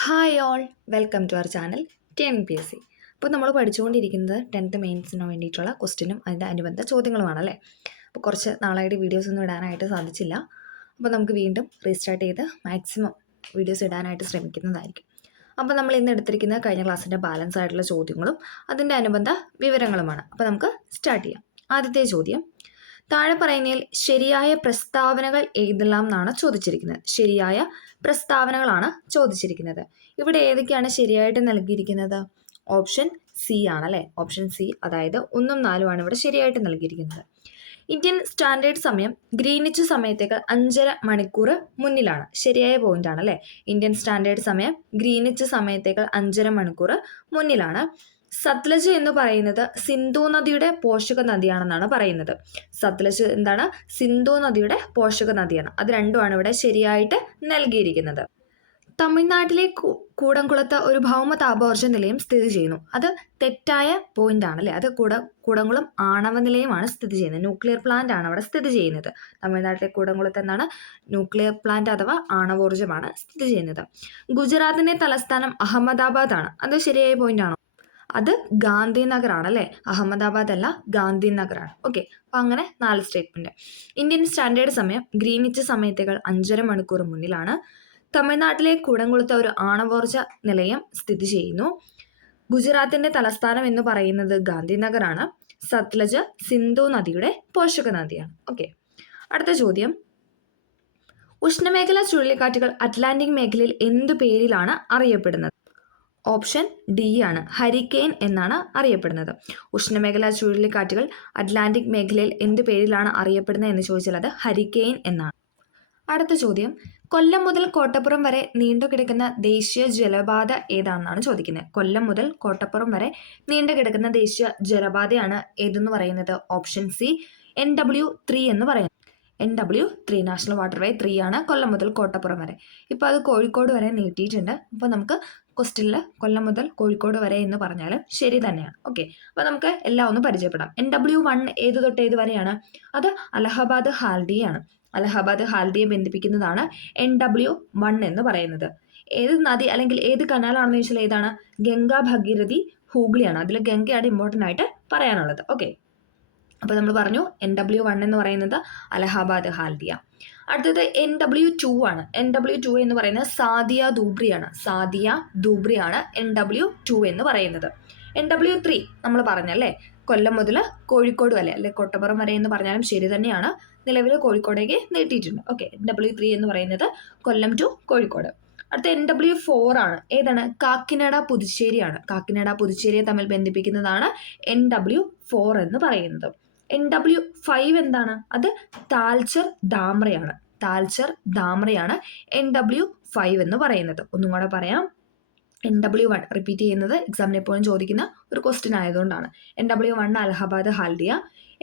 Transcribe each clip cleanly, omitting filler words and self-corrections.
Hi all, welcome to our channel turning P S C. അപ്പോൾ നമ്മൾ പഠിച്ചുകൊണ്ടിരിക്കുന്നത് 10th മെയിൻസിന് വേണ്ടിയിട്ടുള്ള ക്വസ്റ്റിനും അതിൻ്റെ അനുബന്ധ ചോദ്യങ്ങളുമാണല്ലേ. അപ്പോൾ കുറച്ച് നാളായിട്ട് വീഡിയോസ് ഒന്നും ഇടാനായിട്ട് സാധിച്ചില്ല. അപ്പോൾ നമുക്ക് വീണ്ടും റീസ്റ്റാർട്ട് ചെയ്ത് മാക്സിമം വീഡിയോസ് ഇടാനായിട്ട് ശ്രമിക്കുന്നതായിരിക്കും. അപ്പോൾ നമ്മൾ ഇന്ന് എടുത്തിരിക്കുന്ന കഴിഞ്ഞ ക്ലാസ്സിൻ്റെ ബാലൻസ് ആയിട്ടുള്ള ചോദ്യങ്ങളും അതിൻ്റെ അനുബന്ധ വിവരങ്ങളുമാണ്. അപ്പോൾ നമുക്ക് സ്റ്റാർട്ട് ചെയ്യാം. ആദ്യത്തെ ചോദ്യം, താഴെ പറയുന്നതിൽ ശരിയായ പ്രസ്താവനകൾ ഏതെല്ലാം എന്നാണ് ചോദിച്ചിരിക്കുന്നത്. ശരിയായ പ്രസ്താവനകളാണ് ചോദിച്ചിരിക്കുന്നത്. ഇവിടെ ഏതൊക്കെയാണ് ശരിയായിട്ട് നൽകിയിരിക്കുന്നത്? ഓപ്ഷൻ സി ആണല്ലേ. ഓപ്ഷൻ സി, അതായത് 1ഉം 4ഉം ആണ് ഇവിടെ ശരിയായിട്ട് നൽകിയിരിക്കുന്നത്. ഇന്ത്യൻ സ്റ്റാൻഡേർഡ് സമയം ഗ്രീനിച്ച് സമയത്തേക്കാൾ 5.5 മണിക്കൂർ മുന്നിലാണ്. ശരിയായ പോയിന്റ് ആണല്ലേ. ഇന്ത്യൻ സ്റ്റാൻഡേർഡ് സമയം ഗ്രീനിച്ച് സമയത്തേക്കാൾ 5.5 മണിക്കൂർ മുന്നിലാണ്. സത്ലജ് എന്ന് പറയുന്നത് സിന്ധു നദിയുടെ പോഷക നദിയാണെന്നാണ് പറയുന്നത്. സത്ലജ് എന്താണ്? സിന്ധു നദിയുടെ പോഷക നദിയാണ്. അത് രണ്ടുമാണ് ഇവിടെ ശരിയായിട്ട് നൽകിയിരിക്കുന്നത്. തമിഴ്നാട്ടിലെ കൂടംകുളത്ത് ഒരു ഭൗമ താപോർജ്ജ നിലയം സ്ഥിതി ചെയ്യുന്നു. അത് തെറ്റായ പോയിന്റ് ആണല്ലേ. അത് കൂടംകുളം ആണവ നിലയമാണ് സ്ഥിതി ചെയ്യുന്നത്. ന്യൂക്ലിയർ പ്ലാന്റ് ആണ് അവിടെ സ്ഥിതി ചെയ്യുന്നത്. തമിഴ്നാട്ടിലെ കൂടംകുളത്ത് എന്താണ്? ന്യൂക്ലിയർ പ്ലാന്റ് അഥവാ ആണവോർജ്ജമാണ് സ്ഥിതി ചെയ്യുന്നത്. ഗുജറാത്തിന്റെ തലസ്ഥാനം അഹമ്മദാബാദ് ആണ്. അത് ശരിയായ പോയിന്റ് ആണോ? അത് ഗാന്ധിനഗർ ആണല്ലേ. അഹമ്മദാബാദ് അല്ല, ഗാന്ധിനഗറാണ്. ഓക്കെ, അപ്പം അങ്ങനെ 4 സ്റ്റേറ്റ്മെന്റ്. ഇന്ത്യൻ സ്റ്റാൻഡേർഡ് സമയം ഗ്രീനിച്ച് സമയത്തേക്കാൾ 5.5 മണിക്കൂർ മുന്നിലാണ്. തമിഴ്നാട്ടിലെ കൂടംകുളത്ത് ഒരു ആണവോർജ്ജ നിലയം സ്ഥിതി ചെയ്യുന്നു. ഗുജറാത്തിന്റെ തലസ്ഥാനം എന്ന് പറയുന്നത് ഗാന്ധിനഗറാണ്. സത്ലജ് സിന്ധു നദിയുടെ പോഷക നദിയാണ്. ഓക്കെ, അടുത്ത ചോദ്യം, ഉഷ്ണമേഖലാ ചുഴലിക്കാറ്റുകൾ അറ്റ്ലാന്റിക് മേഖലയിൽ എന്തു പേരിലാണ് അറിയപ്പെടുന്നത്? ഓപ്ഷൻ ഡി ആണ്, ഹരിക്കെയിൻ എന്നാണ് അറിയപ്പെടുന്നത്. ഉഷ്ണമേഖലാ ചുഴലിക്കാറ്റുകൾ അറ്റ്ലാന്റിക് മേഖലയിൽ എന്ത് പേരിലാണ് അറിയപ്പെടുന്നത് എന്ന് ചോദിച്ചാൽ അത് ഹരിക്കെയിൻ എന്നാണ്. അടുത്ത ചോദ്യം, കൊല്ലം മുതൽ കോട്ടപ്പുറം വരെ നീണ്ടുകിടക്കുന്ന ദേശീയ ജലപാത ഏതാണെന്നാണ് ചോദിക്കുന്നത്. കൊല്ലം മുതൽ കോട്ടപ്പുറം വരെ നീണ്ടുകിടക്കുന്ന ദേശീയ ജലപാതയാണ് ഏതെന്ന് പറയുന്നത്? ഓപ്ഷൻ സി, NW3 എന്ന് പറയുന്നത്. NW3 നാഷണൽ വാട്ടർവേ 3 ആണ് കൊല്ലം മുതൽ കോട്ടപ്പുറം വരെ. ഇപ്പോൾ അത് കോഴിക്കോട് വരെ നീട്ടിയിട്ടുണ്ട്. അപ്പോൾ നമുക്ക് ക്വസ്റ്റ്യനിൽ കൊല്ലം മുതൽ കോഴിക്കോട് വരെ എന്ന് പറഞ്ഞാൽ ശരി തന്നെയാണ്. ഓക്കെ, അപ്പോൾ നമുക്ക് എല്ലാം ഒന്ന് പരിചയപ്പെടാം. NW1 ഏത് തൊട്ട് ഏത് വരെയാണ്? അത് അലഹബാദ് ഹാൽഡിയാണ്. അലഹബാദ് ഹാൽഡിയെ ബന്ധിപ്പിക്കുന്നതാണ് NW1 എന്ന് പറയുന്നത്. ഏത് നദി അല്ലെങ്കിൽ ഏത് കനാലാണെന്ന് ചോദിച്ചാൽ ഏതാണ്? ഗംഗ, ഭഗീരഥി, ഹൂഗ്ലിയാണ്. അതിൽ ഗംഗയാണ് ഇമ്പോർട്ടൻ്റ് ആയിട്ട് പറയാനുള്ളത്. ഓക്കെ, അപ്പോൾ നമ്മൾ പറഞ്ഞു NW1 എന്ന് പറയുന്നത് അലഹാബാദ് ഹാൽദിയ. അടുത്തത് NW2 ആണ്. NW2 എന്ന് പറയുന്നത് സാദിയ ധൂബ്രിയാണ്. സാദിയ ധൂബ്രിയാണ് NW2 എന്ന് പറയുന്നത്. NW3 നമ്മൾ പറഞ്ഞല്ലേ, കൊല്ലം മുതൽ കോഴിക്കോട് വരെ അല്ലെ കോട്ടപ്പുറം വരെ എന്ന് പറഞ്ഞാലും ശരി തന്നെയാണ്. നിലവിൽ കോഴിക്കോടേക്ക് നീട്ടിയിട്ടുണ്ട്. ഓക്കെ, NW3 എന്ന് പറയുന്നത് കൊല്ലം ടു കോഴിക്കോട്. അടുത്ത NW4 ആണ്. ഏതാണ്? കാക്കിനഡ പുതുച്ചേരിയാണ്. കാക്കിനഡ പുതുച്ചേരിയെ തമ്മിൽ ബന്ധിപ്പിക്കുന്നതാണ് NW4 എന്ന് പറയുന്നത്. NW5 എന്താണ്? അത് താൽച്ചർ ധാമ്രയാണ്. താൽച്ചർ ധാമ്രയാണ് NW5 എന്ന് പറയുന്നത്. ഒന്നും കൂടെ പറയാം, NW1 റിപ്പീറ്റ് ചെയ്യുന്നത് എക്സാമിന് എപ്പോഴും ചോദിക്കുന്ന ഒരു ക്വസ്റ്റ്യൻ ആയതുകൊണ്ടാണ്. NW1 അലഹബാദ് ഹാൽഡിയ,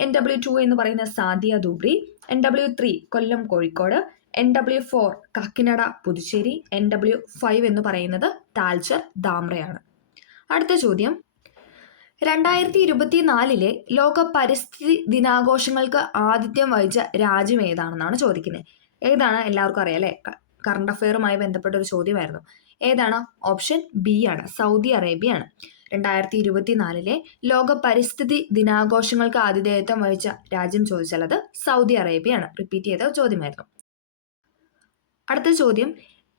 NW2 എന്ന് പറയുന്ന സാദിയ ധൂബ്രി, NW3 കൊല്ലം കോഴിക്കോട്, NW4 കാക്കിനഡ പുതുച്ചേരി, NW5 എന്ന് പറയുന്നത് താൽച്ചർ ധാമ്രയാണ്. അടുത്ത ചോദ്യം, 2024 ലോക പരിസ്ഥിതി ദിനാഘോഷങ്ങൾക്ക് ആതിഥ്യം വഹിച്ച രാജ്യം ഏതാണെന്നാണ് ചോദിക്കുന്നത്. ഏതാണ്? എല്ലാവർക്കും അറിയാം അല്ലേ, കറണ്ട് അഫെയറുമായി ബന്ധപ്പെട്ട ഒരു ചോദ്യമായിരുന്നു. ഏതാണ്? ഓപ്ഷൻ ബി ആണ്, സൗദി അറേബ്യ ആണ്. 2024 ലോക പരിസ്ഥിതി ദിനാഘോഷങ്ങൾക്ക് ആതിഥേയത്വം വഹിച്ച രാജ്യം ചോദിച്ചാൽ അത് സൗദി അറേബ്യ ആണ്. റിപ്പീറ്റ് ചെയ്ത ചോദ്യമായിരുന്നു. അടുത്ത ചോദ്യം,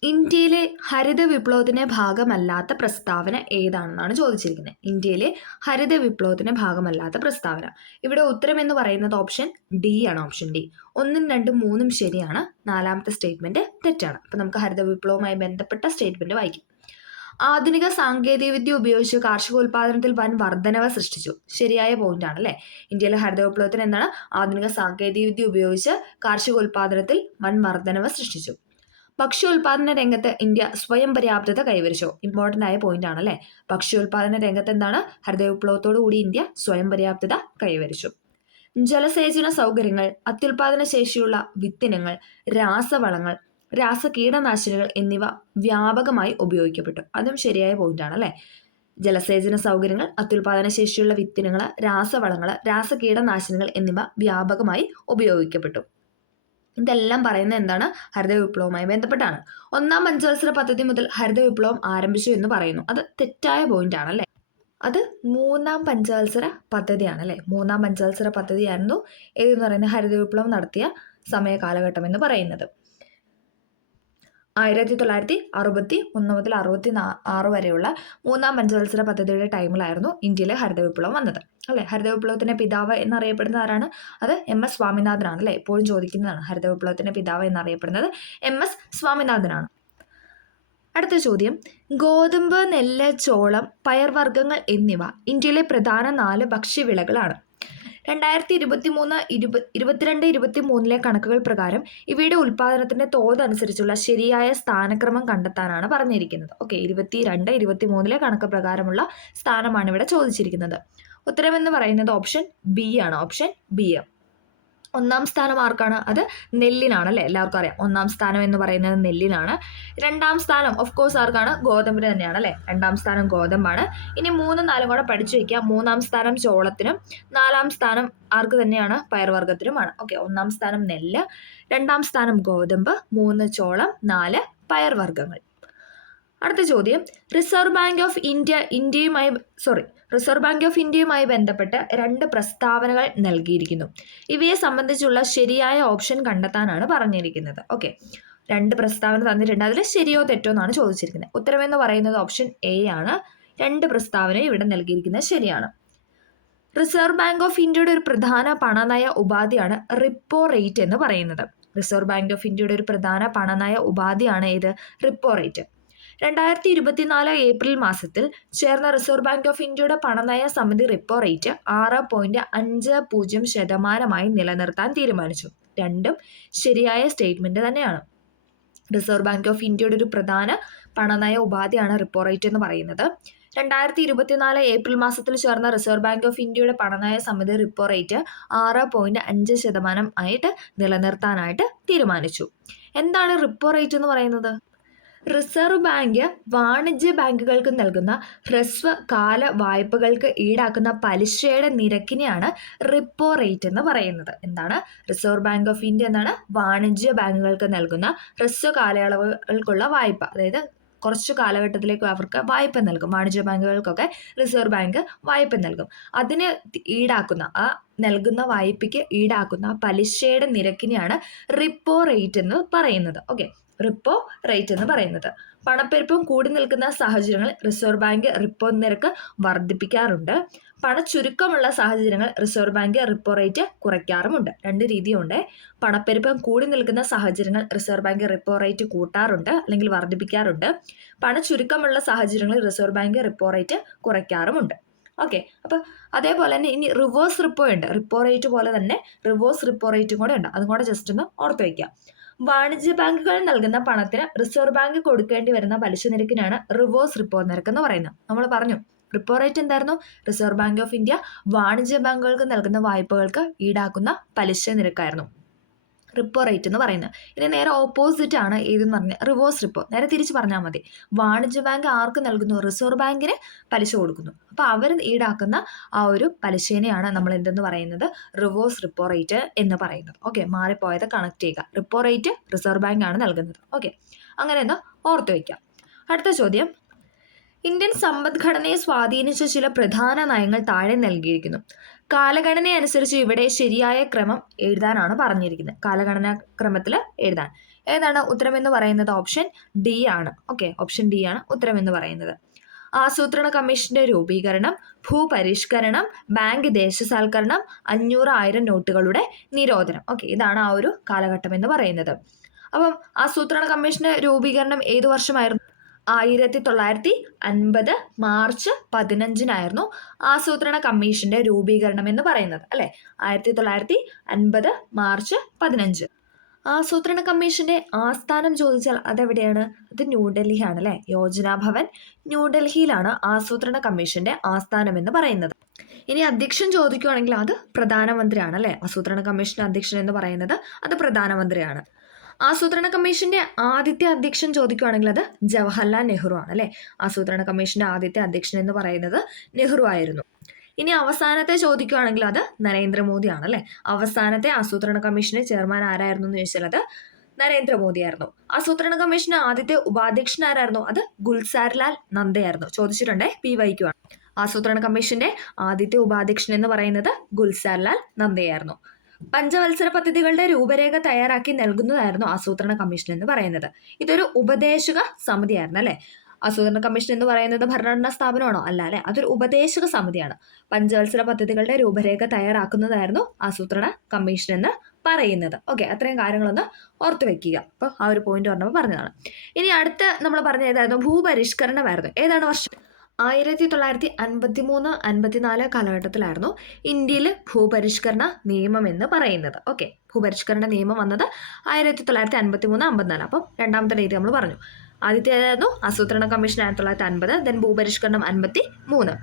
ഇന്ത്യയിലെ ഹരിത വിപ്ലവത്തിന്റെ ഭാഗമല്ലാത്ത പ്രസ്താവന ഏതാണെന്നാണ് ചോദിച്ചിരിക്കുന്നത്. ഇന്ത്യയിലെ ഹരിത വിപ്ലവത്തിന്റെ ഭാഗമല്ലാത്ത പ്രസ്താവന. ഇവിടെ ഉത്തരം എന്ന് പറയുന്നത് ഓപ്ഷൻ ഡി ആണ്. Option D. 1ഉം 2ഉം 3ഉം ശരിയാണ്. 4ാമത്തെ സ്റ്റേറ്റ്മെന്റ് തെറ്റാണ്. അപ്പം നമുക്ക് ഹരിത വിപ്ലവവുമായി ബന്ധപ്പെട്ട സ്റ്റേറ്റ്മെന്റ് വായിക്കും. ആധുനിക സാങ്കേതികവിദ്യ ഉപയോഗിച്ച് കാർഷികോൽപാദനത്തിൽ വൻ വർധനവ് സൃഷ്ടിച്ചു. ശരിയായ പോയിന്റ് ആണ് അല്ലേ. ഇന്ത്യയിലെ ഹരിത വിപ്ലവത്തിന് എന്താണ്? ആധുനിക സാങ്കേതികവിദ്യ ഉപയോഗിച്ച് കാർഷികോൽപാദനത്തിൽ വൻ വർധനവ് സൃഷ്ടിച്ചു. ഭക്ഷ്യോൽപാദന രംഗത്ത് ഇന്ത്യ സ്വയം പര്യാപ്തത കൈവരിച്ചു. ഇമ്പോർട്ടൻ്റ് ആയ പോയിന്റ് ആണല്ലേ. ഭക്ഷ്യോൽപാദന രംഗത്ത് എന്താണ്? ഹരിത വിപ്ലവത്തോടു കൂടി ഇന്ത്യ സ്വയം പര്യാപ്തത കൈവരിച്ചു. ജലസേചന സൗകര്യങ്ങൾ, അത്യുൽപാദന ശേഷിയുള്ള വിത്തിനങ്ങൾ, രാസവളങ്ങൾ, രാസകീടനാശിനികൾ എന്നിവ വ്യാപകമായി ഉപയോഗിക്കപ്പെട്ടു. അതും ശരിയായ പോയിന്റ് ആണല്ലേ. ജലസേചന സൗകര്യങ്ങൾ, അത്യുൽപാദന ശേഷിയുള്ള വിത്തിനങ്ങൾ, രാസവളങ്ങൾ, രാസകീടനാശിനികൾ എന്നിവ വ്യാപകമായി ഉപയോഗിക്കപ്പെട്ടു. ഇതെല്ലാം പറയുന്നത് എന്താണ്? ഹരിത വിപ്ലവവുമായി ബന്ധപ്പെട്ടാണ്. 1ാം പഞ്ചവത്സര പദ്ധതി മുതൽ ഹരിത വിപ്ലവം ആരംഭിച്ചു എന്ന് പറയുന്നു. അത് തെറ്റായ പോയിന്റ് ആണ് അല്ലേ? അത് 3ാം പഞ്ചവത്സര പദ്ധതിയാണ് അല്ലേ? 3ാം പഞ്ചവത്സര പദ്ധതിയായിരുന്നു ഏതെന്ന് പറയുന്നത് ഹരിത വിപ്ലവം നടത്തിയ സമയ കാലഘട്ടം എന്ന് പറയുന്നത്. 1961 മുതൽ 66 വരെയുള്ള 3ാം പഞ്ചവത്സര പദ്ധതിയുടെ ടൈമിലായിരുന്നു ഇന്ത്യയിലെ ഹരിത വിപ്ലവം വന്നത് അല്ലേ? ഹരിത വിപ്ലവത്തിന്റെ പിതാവ് എന്നറിയപ്പെടുന്ന ആരാണ്? അത് MS സ്വാമിനാഥനാണ് അല്ലേ? എപ്പോഴും ചോദിക്കുന്നതാണ്. ഹരിത വിപ്ലവത്തിന്റെ പിതാവ് എന്നറിയപ്പെടുന്നത് MS സ്വാമിനാഥനാണ്. അടുത്ത ചോദ്യം, ഗോതമ്പ്, നെല്ല്, ചോളം, പയർവർഗ്ഗങ്ങൾ എന്നിവ ഇന്ത്യയിലെ പ്രധാന 4 ഭക്ഷ്യവിളകളാണ്. 2022-23 കണക്കുകൾ പ്രകാരം ഇവയുടെ ഉൽപാദനത്തിന്റെ തോതനുസരിച്ചുള്ള ശരിയായ സ്ഥാനക്രമം കണ്ടെത്താനാണ് പറഞ്ഞിരിക്കുന്നത്. ഓക്കെ, 22-23 കണക്ക് പ്രകാരമുള്ള സ്ഥാനമാണ് ഇവിടെ ചോദിച്ചിരിക്കുന്നത്. ഉത്തരമെന്ന് പറയുന്നത് ഓപ്ഷൻ ബി ആണ്. Option B. 1ാം സ്ഥാനം ആർക്കാണ്? അത് നെല്ലിനാണ് അല്ലേ? എല്ലാവർക്കും അറിയാം 1ാം സ്ഥാനം എന്ന് പറയുന്നത് നെല്ലിനാണ്. 2ാം സ്ഥാനം ഓഫ് കോഴ്സ് ആർക്കാണ്? ഗോതമ്പിന് തന്നെയാണ് അല്ലേ? 2ാം സ്ഥാനം ഗോതമ്പാണ്. ഇനി 3ഉം 4ഉം കൂടെ പഠിച്ചു വയ്ക്കാം. 3ാം സ്ഥാനം ചോളത്തിനും 4ാം സ്ഥാനം ആർക്ക് തന്നെയാണ്? പയർവർഗ്ഗത്തിനുമാണ്. ഓക്കെ, 1ാം സ്ഥാനം നെല്ല്, 2ാം സ്ഥാനം ഗോതമ്പ്, 3 ചോളം, 4 പയർവർഗ്ഗങ്ങൾ. അടുത്ത ചോദ്യം, റിസർവ് ബാങ്ക് ഓഫ് ഇന്ത്യയുമായി ബന്ധപ്പെട്ട് 2 പ്രസ്താവനകൾ നൽകിയിരിക്കുന്നു. ഇവയെ സംബന്ധിച്ചുള്ള ശരിയായ ഓപ്ഷൻ കണ്ടെത്താനാണ് പറഞ്ഞിരിക്കുന്നത്. ഓക്കെ, 2 പ്രസ്താവന തന്നിട്ടുണ്ട്. അതിൽ ശരിയോ തെറ്റോ എന്നാണ് ചോദിച്ചിരിക്കുന്നത്. ഉത്തരമെന്ന് പറയുന്നത് ഓപ്ഷൻ എ ആണ്. 2 പ്രസ്താവന ഇവിടെ നൽകിയിരിക്കുന്നത് ശരിയാണ്. റിസർവ് ബാങ്ക് ഓഫ് ഇന്ത്യയുടെ ഒരു പ്രധാന പണനയ ഉപാധിയാണ് റിപ്പോ റേറ്റ് എന്ന് പറയുന്നത്. റിസർവ് ബാങ്ക് ഓഫ് ഇന്ത്യയുടെ ഒരു പ്രധാന പണനയ ഉപാധിയാണ് ഏത്? Repo rate. 2024 ഏപ്രിൽ മാസത്തിൽ ചേർന്ന റിസർവ് ബാങ്ക് ഓഫ് ഇന്ത്യയുടെ പണനയ സമിതി റിപ്പോ റേറ്റ് 6.50% നിലനിർത്താൻ തീരുമാനിച്ചു. രണ്ടും ശരിയായ സ്റ്റേറ്റ്മെന്റ് തന്നെയാണ്. റിസർവ് ബാങ്ക് ഓഫ് ഇന്ത്യയുടെ ഒരു പ്രധാന പണനയ ഉപാധിയാണ് റിപ്പോ റേറ്റ് എന്ന് പറയുന്നത്. 2024 ഏപ്രിൽ മാസത്തിൽ ചേർന്ന റിസർവ് ബാങ്ക് ഓഫ് ഇന്ത്യയുടെ പണനയ സമിതി റിപ്പോ റേറ്റ് 6.5% നിലനിർത്താനായിട്ട് തീരുമാനിച്ചു. എന്താണ് റിപ്പോ റേറ്റ് എന്ന് പറയുന്നത്? റിസർവ് ബാങ്ക് വാണിജ്യ ബാങ്കുകൾക്ക് നൽകുന്ന ഹ്രസ്വകാല വായ്പകൾക്ക് ഈടാക്കുന്ന പലിശയുടെ നിരക്കിനെയാണ് റിപ്പോ റേറ്റ് എന്ന് പറയുന്നത്. എന്താണ്? റിസർവ് ബാങ്ക് ഓഫ് ഇന്ത്യ എന്താണ്? വാണിജ്യ ബാങ്കുകൾക്ക് നൽകുന്ന ഹ്രസ്വ കാലയളവുകൾക്കുള്ള വായ്പ, അതായത് കുറച്ചു കാലഘട്ടത്തിലേക്ക് അവർക്ക് വായ്പ നൽകും. വാണിജ്യ ബാങ്കുകൾക്കൊക്കെ റിസർവ് ബാങ്ക് വായ്പ നൽകും. അതിന് ഈടാക്കുന്ന നൽകുന്ന വായ്പയ്ക്ക് ഈടാക്കുന്ന പലിശയുടെ നിരക്കിനെയാണ് റിപ്പോ റേറ്റ് എന്ന് പറയുന്നത്. ഓക്കെ, റിപ്പോ റേറ്റ് എന്ന് പറയുന്നത്. പണപ്പെരുപ്പം കൂടി നിൽക്കുന്ന സാഹചര്യങ്ങളിൽ റിസർവ് ബാങ്ക് റിപ്പോ നിരക്ക് വർദ്ധിപ്പിക്കാറുണ്ട്. പണച്ചുരുക്കമുള്ള സാഹചര്യങ്ങൾ റിസർവ് ബാങ്ക് റിപ്പോ റേറ്റ് കുറയ്ക്കാറുമുണ്ട്. 2 രീതിയുണ്ട്. പണപ്പെരുപ്പം കൂടി നിൽക്കുന്ന സാഹചര്യങ്ങൾ റിസർവ് ബാങ്ക് റിപ്പോ റേറ്റ് കൂട്ടാറുണ്ട് അല്ലെങ്കിൽ വർദ്ധിപ്പിക്കാറുണ്ട്. പണച്ചുരുക്കമുള്ള സാഹചര്യങ്ങളിൽ റിസർവ് ബാങ്ക് റിപ്പോ റേറ്റ് കുറയ്ക്കാറുമുണ്ട്. ഓക്കെ, അപ്പോൾ അതേപോലെ തന്നെ ഇനി റിവേഴ്സ് റിപ്പോ ഉണ്ട്. റിപ്പോ റേറ്റ് പോലെ തന്നെ റിവേഴ്സ് റിപ്പോ റേറ്റും കൂടെ ഉണ്ട്. അതും കൂടെ ജസ്റ്റ് ഒന്ന് ഓർത്ത് വയ്ക്കാം. വാണിജ്യ ബാങ്കുകൾ നൽകുന്ന പണത്തിന് റിസർവ് ബാങ്ക് കൊടുക്കേണ്ടി വരുന്ന പലിശ നിരക്കിനാണ് റിവേഴ്സ് റിപ്പോ നിരക്ക് എന്ന് പറയുന്നത്. നമ്മൾ പറഞ്ഞു റിപ്പോ റേറ്റ് എന്തായിരുന്നു? റിസർവ് ബാങ്ക് ഓഫ് ഇന്ത്യ വാണിജ്യ ബാങ്കുകൾക്ക് നൽകുന്ന വായ്പകൾക്ക് ഈടാക്കുന്ന പലിശ നിരക്കായിരുന്നു റിപ്പോ റേറ്റ് എന്ന് പറയുന്നത്. ഇനി നേരെ ഓപ്പോസിറ്റ് ആണ് ഏതെന്ന് പറഞ്ഞാൽ റിവേഴ്സ് റിപ്പോ. നേരെ തിരിച്ച് പറഞ്ഞാൽ മതി. വാണിജ്യ ബാങ്ക് ആർക്ക് നൽകുന്നു? റിസർവ് ബാങ്കിന് പലിശ കൊടുക്കുന്നു. അപ്പോൾ അവർ ഈടാക്കുന്ന ആ ഒരു പലിശേനെയാണ് നമ്മൾ എന്തെന്ന് പറയുന്നത്? റിവേഴ്സ് റിപ്പോ റേറ്റ് എന്ന് പറയുന്നത്. ഓക്കെ, മാറിപ്പോയത് കണക്ട് ചെയ്യുക. റിപ്പോ റേറ്റ് റിസർവ് ബാങ്ക് ആണ് നൽകുന്നത്. ഓക്കെ, അങ്ങനെ ഒന്ന് ഓർത്ത് വയ്ക്കാം. അടുത്ത ചോദ്യം, ഇന്ത്യൻ സമ്പദ്ഘടനയെ സ്വാധീനിച്ച ചില പ്രധാന നയങ്ങൾ താഴെ നൽകിയിരിക്കുന്നു. കാലഗണന അനുസരിച്ച് ഇവിടെ ശരിയായ ക്രമം എഴുതാനാണ് പറഞ്ഞിരിക്കുന്നത്. കാലഗണന ക്രമത്തിൽ എഴുതാൻ. ഏതാണ് ഉത്തരം എന്ന് പറയുന്നത്? ഓപ്ഷൻ ഡി ആണ്. ഓക്കെ, ഓപ്ഷൻ ഡി ആണ് ഉത്തരം എന്ന് പറയുന്നത്. ആസൂത്രണ കമ്മീഷന്റെ രൂപീകരണം, ഭൂപരിഷ്കരണം, ബാങ്ക് ദേശസാൽക്കരണം, 500,000 നോട്ടുകളുടെ നിരോധനം. ഓക്കെ, ഇതാണ് ആ ഒരു കാലഘട്ടം എന്ന് പറയുന്നത്. അപ്പം ആസൂത്രണ കമ്മീഷന്റെ രൂപീകരണം ഏതു വർഷമായിരുന്നു? 1950 മാർച്ച് 15 ആസൂത്രണ കമ്മീഷന്റെ രൂപീകരണം എന്ന് പറയുന്നത് അല്ലെ? 1950 മാർച്ച് 15. ആസൂത്രണ കമ്മീഷന്റെ ആസ്ഥാനം ചോദിച്ചാൽ അതെവിടെയാണ്? അത് ന്യൂഡൽഹിയാണ് അല്ലെ? യോജന ഭവൻ ന്യൂഡൽഹിയിലാണ് ആസൂത്രണ കമ്മീഷന്റെ ആസ്ഥാനം എന്ന് പറയുന്നത്. ഇനി അധ്യക്ഷൻ ചോദിക്കുകയാണെങ്കിൽ അത് പ്രധാനമന്ത്രിയാണ് അല്ലെ? ആസൂത്രണ കമ്മീഷന്റെ അധ്യക്ഷൻ എന്ന് പറയുന്നത് അത് പ്രധാനമന്ത്രിയാണ്. ആസൂത്രണ കമ്മീഷന്റെ ആദ്യത്തെ അധ്യക്ഷൻ ചോദിക്കുകയാണെങ്കിൽ അത് ജവഹർലാൽ നെഹ്റു ആണ് അല്ലെ? ആസൂത്രണ കമ്മീഷന്റെ ആദ്യത്തെ അധ്യക്ഷൻ എന്ന് പറയുന്നത് നെഹ്റു ആയിരുന്നു. ഇനി അവസാനത്തെ ചോദിക്കുകയാണെങ്കിൽ അത് നരേന്ദ്രമോദിയാണ് അല്ലേ. അവസാനത്തെ ആസൂത്രണ കമ്മീഷന്റെ ചെയർമാൻ ആരായിരുന്നു എന്ന് ചോദിച്ചാൽ അത് നരേന്ദ്രമോദിയായിരുന്നു. ആസൂത്രണ കമ്മീഷന്റെ ആദ്യത്തെ ഉപാധ്യക്ഷൻ ആരായിരുന്നു? അത് ഗുൽസാർലാൽ നന്ദയായിരുന്നു. ചോദിച്ചിട്ടുണ്ടേ, PYQ ആണ്. ആസൂത്രണ കമ്മീഷന്റെ ആദ്യത്തെ ഉപാധ്യക്ഷൻ എന്ന് പറയുന്നത് ഗുൽസാർലാൽ നന്ദയായിരുന്നു. പഞ്ചവത്സര പദ്ധതികളുടെ രൂപരേഖ തയ്യാറാക്കി നൽകുന്നതായിരുന്നു ആസൂത്രണ കമ്മീഷൻ എന്ന് പറയുന്നത്. ഇതൊരു ഉപദേശക സമിതിയായിരുന്നു അല്ലെ. ആസൂത്രണ കമ്മീഷൻ എന്ന് പറയുന്നത് ഭരണഘടനാ സ്ഥാപനമാണോ? അല്ല അല്ലെ, അതൊരു ഉപദേശക സമിതിയാണ്. പഞ്ചവത്സര പദ്ധതികളുടെ രൂപരേഖ തയ്യാറാക്കുന്നതായിരുന്നു ആസൂത്രണ കമ്മീഷൻ എന്ന് പറയുന്നത്. ഓക്കെ, അത്രയും കാര്യങ്ങളൊന്ന് ഓർത്തു വെക്കുക. അപ്പോൾ ആ ഒരു പോയിന്റ് പറഞ്ഞപ്പോൾ പറഞ്ഞതാണ്. ഇനി അടുത്ത നമ്മൾ പറഞ്ഞ ഏതായിരുന്നു? ഭൂപരിഷ്കരണമായിരുന്നു. ഏതാണ് വർഷം? 1953-54 കാലഘട്ടത്തിലായിരുന്നു ഇന്ത്യയിൽ ഭൂപരിഷ്കരണ നിയമം എന്ന് പറയുന്നത്. ഓക്കെ, ഭൂപരിഷ്കരണ നിയമം വന്നത് 1953-54. അപ്പം രണ്ടാമത്തെ ഡേറ്റ് നമ്മൾ പറഞ്ഞു. ആദ്യത്തേതായിരുന്നു ആസൂത്രണ കമ്മീഷൻ 1950, ദെൻ ഭൂപരിഷ്കരണം 53.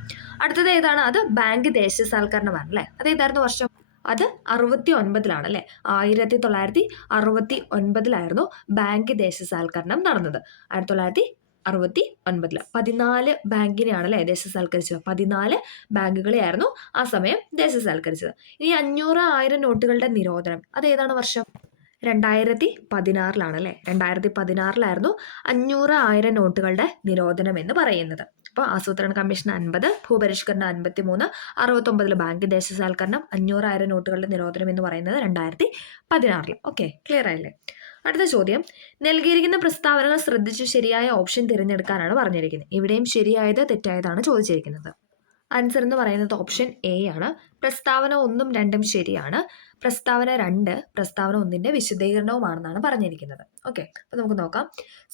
അടുത്തത് ഏതാണ്? അത് ബാങ്ക് ദേശസാൽക്കരണമാണ് അല്ലേ. അതേതായിരുന്നു വർഷം? അത് 69 അല്ലേ. 1969 ബാങ്ക് ദേശസാൽക്കരണം നടന്നത്. 1969 14 ബാങ്കിനെയാണ് അല്ലേ ദേശസാൽക്കരിച്ചത്. 14 ബാങ്കുകളെയായിരുന്നു ആ സമയം ദേശസാൽക്കരിച്ചത്. ഇനി 500-1000 നോട്ടുകളുടെ നിരോധനം, അത് ഏതാണ് വർഷം? 2016 അല്ലേ. 2016 500-1000 നോട്ടുകളുടെ നിരോധനം എന്ന് പറയുന്നത്. അപ്പോൾ ആസൂത്രണ കമ്മീഷൻ 50, ഭൂപരിഷ്കരണം 53, 69 ബാങ്ക് ദേശസാൽക്കരണം, 500-1000 നോട്ടുകളുടെ നിരോധനം എന്ന് പറയുന്നത് 2016. ഓക്കെ, ക്ലിയർ ആയില്ലേ? അടുത്ത ചോദ്യം, നൽകിയിരിക്കുന്ന പ്രസ്താവനകൾ ശ്രദ്ധിച്ച് ശരിയായ ഓപ്ഷൻ തിരഞ്ഞെടുക്കാനാണ് പറഞ്ഞിരിക്കുന്നത്. ഇവിടെയും ശരിയായത് തെറ്റായതാണ് ചോദിച്ചിരിക്കുന്നത്. ആൻസർ എന്ന് പറയുന്നത് ഓപ്ഷൻ എ ആണ്. പ്രസ്താവന 1ഉം 2ഉം ശരിയാണ്. പ്രസ്താവന 2 പ്രസ്താവന 1ന്റെ വിശദീകരണവുമാണെന്നാണ് പറഞ്ഞിരിക്കുന്നത്. ഓക്കെ, അപ്പോൾ നമുക്ക് നോക്കാം.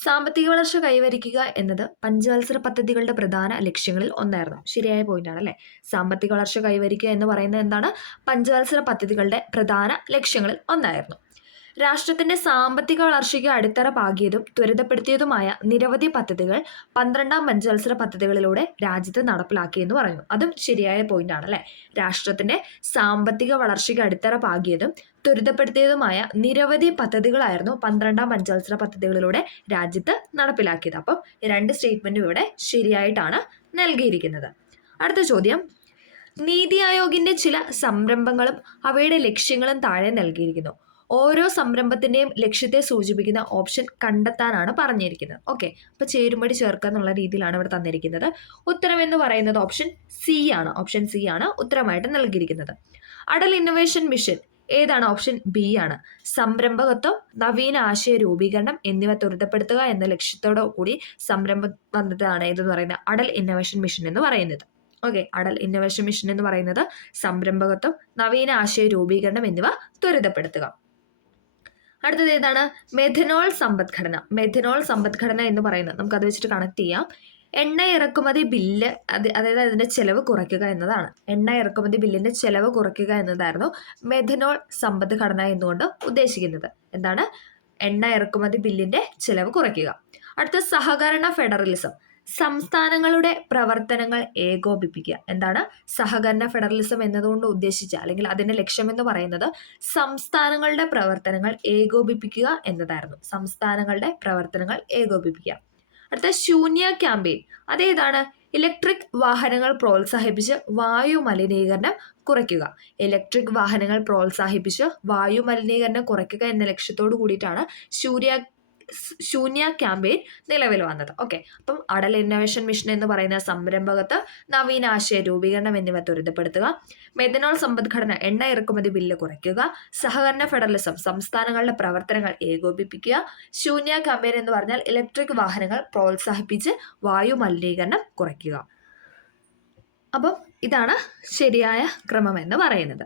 സാമ്പത്തിക വളർച്ച കൈവരിക്കുക എന്നത് പഞ്ചവത്സര പദ്ധതികളുടെ പ്രധാന ലക്ഷ്യങ്ങളിൽ ഒന്നായിരുന്നു. ശരിയായ പോയിന്റ് ആണ് അല്ലേ. സാമ്പത്തിക വളർച്ച കൈവരിക്കുക എന്ന് പറയുന്നത് എന്താണ്? പഞ്ചവത്സര പദ്ധതികളുടെ പ്രധാന ലക്ഷ്യങ്ങളിൽ ഒന്നായിരുന്നു. രാഷ്ട്രത്തിന്റെ സാമ്പത്തിക വളർച്ചയ്ക്ക് അടിത്തറ പാകിയതും ത്വരിതപ്പെടുത്തിയതുമായ നിരവധി പദ്ധതികൾ 12ാം പഞ്ചവത്സര പദ്ധതികളിലൂടെ രാജ്യത്ത് നടപ്പിലാക്കിയെന്ന് പറഞ്ഞു. അതും ശരിയായ പോയിന്റ് ആണ് അല്ലേ. രാഷ്ട്രത്തിന്റെ സാമ്പത്തിക വളർച്ചയ്ക്ക് അടിത്തറ പാകിയതും ത്വരിതപ്പെടുത്തിയതുമായ നിരവധി പദ്ധതികളായിരുന്നു 12ാം പഞ്ചവത്സര പദ്ധതികളിലൂടെ രാജ്യത്ത് നടപ്പിലാക്കിയത്. അപ്പം 2 സ്റ്റേറ്റ്മെന്റും ഇവിടെ ശരിയായിട്ടാണ് നൽകിയിരിക്കുന്നത്. അടുത്ത ചോദ്യം, നീതി ആയോഗിന്റെ ചില സംരംഭങ്ങളും അവയുടെ ലക്ഷ്യങ്ങളും താഴെ നൽകിയിരിക്കുന്നു. ഓരോ സംരംഭത്തിന്റെയും ലക്ഷ്യത്തെ സൂചിപ്പിക്കുന്ന ഓപ്ഷൻ കണ്ടെത്താനാണ് പറഞ്ഞിരിക്കുന്നത്. ഓക്കെ, അപ്പോൾ ചേരുംപടി ചേർക്കുക എന്നുള്ള രീതിയിലാണ് ഇവിടെ തന്നിരിക്കുന്നത്. ഉത്തരം എന്ന് പറയുന്നത് ഓപ്ഷൻ സി ആണ്. ഓപ്ഷൻ സി ആണ് ഉത്തരമായിട്ട് നൽകിയിരിക്കുന്നത്. അടൽ ഇന്നൊവേഷൻ മിഷൻ ഏതാണ്? ഓപ്ഷൻ ബി ആണ്. സംരംഭകത്വം, നവീന ആശയ രൂപീകരണം എന്നിവ ത്വരിതപ്പെടുത്തുക എന്ന ലക്ഷ്യത്തോടു കൂടി സംരംഭം വന്നതാണ് ഇതെന്ന് പറയുന്നത് അടൽ ഇന്നൊവേഷൻ മിഷൻ എന്ന് പറയുന്നത്. ഓക്കെ, അടൽ ഇന്നൊവേഷൻ മിഷൻ എന്ന് പറയുന്നത് സംരംഭകത്വം, നവീന ആശയ രൂപീകരണം എന്നിവ ത്വരിതപ്പെടുത്തുക. അടുത്തത് ഏതാണ്? മെഥനോൾ സമ്പദ്ഘടന. മെഥനോൾ സമ്പദ്ഘടന എന്ന് പറയുന്നത് നമുക്കത് വെച്ചിട്ട് കണക്ട് ചെയ്യാം. എണ്ണ ഇറക്കുമതി ബില്ല് അതായത് അതിന്റെ ചെലവ് കുറയ്ക്കുക എന്നതാണ്. എണ്ണ ഇറക്കുമതി ബില്ലിന്റെ ചെലവ് കുറയ്ക്കുക എന്നതായിരുന്നു മെഥനോൾ സമ്പദ്ഘടന എന്നുകൊണ്ട് ഉദ്ദേശിക്കുന്നത്. എന്താണ്? എണ്ണ ഇറക്കുമതി ബില്ലിന്റെ ചെലവ് കുറയ്ക്കുക. അടുത്ത സഹകരണ ഫെഡറലിസം, സംസ്ഥാനങ്ങളുടെ പ്രവർത്തനങ്ങൾ ഏകോപിപ്പിക്കുക. എന്താണ്? സഹകരണ ഫെഡറലിസം എന്നതുകൊണ്ട് ഉദ്ദേശിച്ച അല്ലെങ്കിൽ അതിന്റെ ലക്ഷ്യം എന്ന് പറയുന്നത് സംസ്ഥാനങ്ങളുടെ പ്രവർത്തനങ്ങൾ ഏകോപിപ്പിക്കുക എന്നതായിരുന്നു. സംസ്ഥാനങ്ങളുടെ പ്രവർത്തനങ്ങൾ ഏകോപിപ്പിക്കുക. അടുത്ത ശൂന്യ ക്യാമ്പയിൻ, അതേതാണ്? ഇലക്ട്രിക് വാഹനങ്ങൾ പ്രോത്സാഹിപ്പിച്ച് വായു മലിനീകരണം കുറയ്ക്കുക. ഇലക്ട്രിക് വാഹനങ്ങൾ പ്രോത്സാഹിപ്പിച്ച് വായു മലിനീകരണം കുറയ്ക്കുക എന്ന ലക്ഷ്യത്തോടു കൂടിയിട്ടാണ് ശൂന്യ ക്യാമ്പയിൻ നിലവിൽ വന്നത്. ഓക്കെ, അപ്പം അടൽ ഇന്നൊവേഷൻ മിഷൻ എന്ന് പറയുന്ന സംരംഭകത്വം, നവീനാശയ രൂപീകരണം എന്നിവ ത്വരിതപ്പെടുത്തുക. മെഥനോൾ സമ്പദ്ഘടന, എണ്ണ ഇറക്കുമതി ബില്ല് കുറയ്ക്കുക. സഹകരണ ഫെഡറലിസം, സംസ്ഥാനങ്ങളുടെ പ്രവർത്തനങ്ങൾ ഏകോപിപ്പിക്കുക. ശൂന്യ ക്യാമ്പയിൻ എന്ന് പറഞ്ഞാൽ ഇലക്ട്രിക് വാഹനങ്ങൾ പ്രോത്സാഹിപ്പിച്ച് വായു മലിനീകരണം കുറയ്ക്കുക. അപ്പം ഇതാണ് ശരിയായ ക്രമം എന്ന് പറയുന്നത്.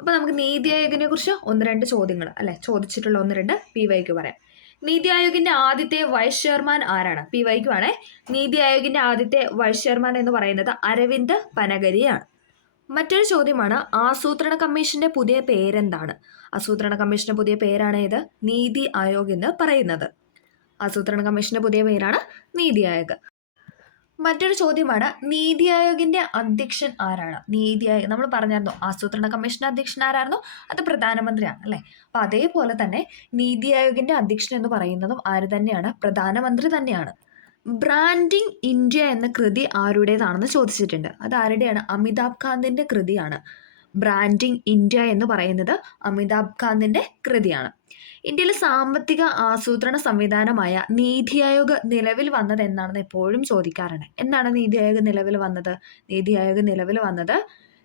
അപ്പം നമുക്ക് നീതി ആയോഗിനെ കുറിച്ച് 1-2 ചോദ്യങ്ങൾ അല്ലെ ചോദിച്ചിട്ടുള്ള 1-2 PYQ പറയാം. നീതി ആയോഗിന്റെ ആദ്യത്തെ വൈസ് ചെയർമാൻ ആരാണ്? PYQ ആണേ. നീതി ആയോഗിന്റെ ആദ്യത്തെ വൈസ് ചെയർമാൻ എന്ന് പറയുന്നത് അരവിന്ദ് പനഗരിയാണ്. മറ്റൊരു ചോദ്യമാണ്, ആസൂത്രണ കമ്മീഷന്റെ പുതിയ പേരെന്താണ്? ആസൂത്രണ കമ്മീഷന്റെ പുതിയ പേരാണ് ഏത്? നീതി ആയോഗ് എന്ന് പറയുന്നത്. ആസൂത്രണ കമ്മീഷന്റെ പുതിയ പേരാണ് നീതി ആയോഗ്. മറ്റൊരു ചോദ്യമാണ്, നീതി ആയോഗിന്റെ അധ്യക്ഷൻ ആരാണ്? നീതി ആയോഗ് നമ്മൾ പറഞ്ഞായിരുന്നു ആസൂത്രണ കമ്മീഷന്റെ അധ്യക്ഷൻ ആരായിരുന്നു? അത് പ്രധാനമന്ത്രിയാണ് അല്ലേ. അപ്പൊ അതേപോലെ തന്നെ നീതി ആയോഗിന്റെ അധ്യക്ഷൻ എന്ന് പറയുന്നതും ആര് തന്നെയാണ്? പ്രധാനമന്ത്രി തന്നെയാണ്. ബ്രാൻഡിങ് ഇന്ത്യ എന്ന കൃതി ആരുടേതാണെന്ന് ചോദിച്ചിട്ടുണ്ട്. അത് ആരുടെയാണ്? അമിതാഭ് കാന്തിൻ്റെ കൃതിയാണ്. ബ്രാൻഡിങ് ഇന്ത്യ എന്ന് പറയുന്നത് അമിതാഭ് കാന്തിൻ്റെ കൃതിയാണ്. ഇന്ത്യയിൽ സാമ്പത്തിക ആസൂത്രണ സംവിധാനമായ നീതി ആയോഗ് നിലവിൽ വന്നത് എന്നാണെന്ന് എപ്പോഴും ചോദിക്കാറുണ്ട്. എന്നാണ് നീതി ആയോഗ് നിലവിൽ വന്നത്? നീതി ആയോഗ് നിലവിൽ വന്നത്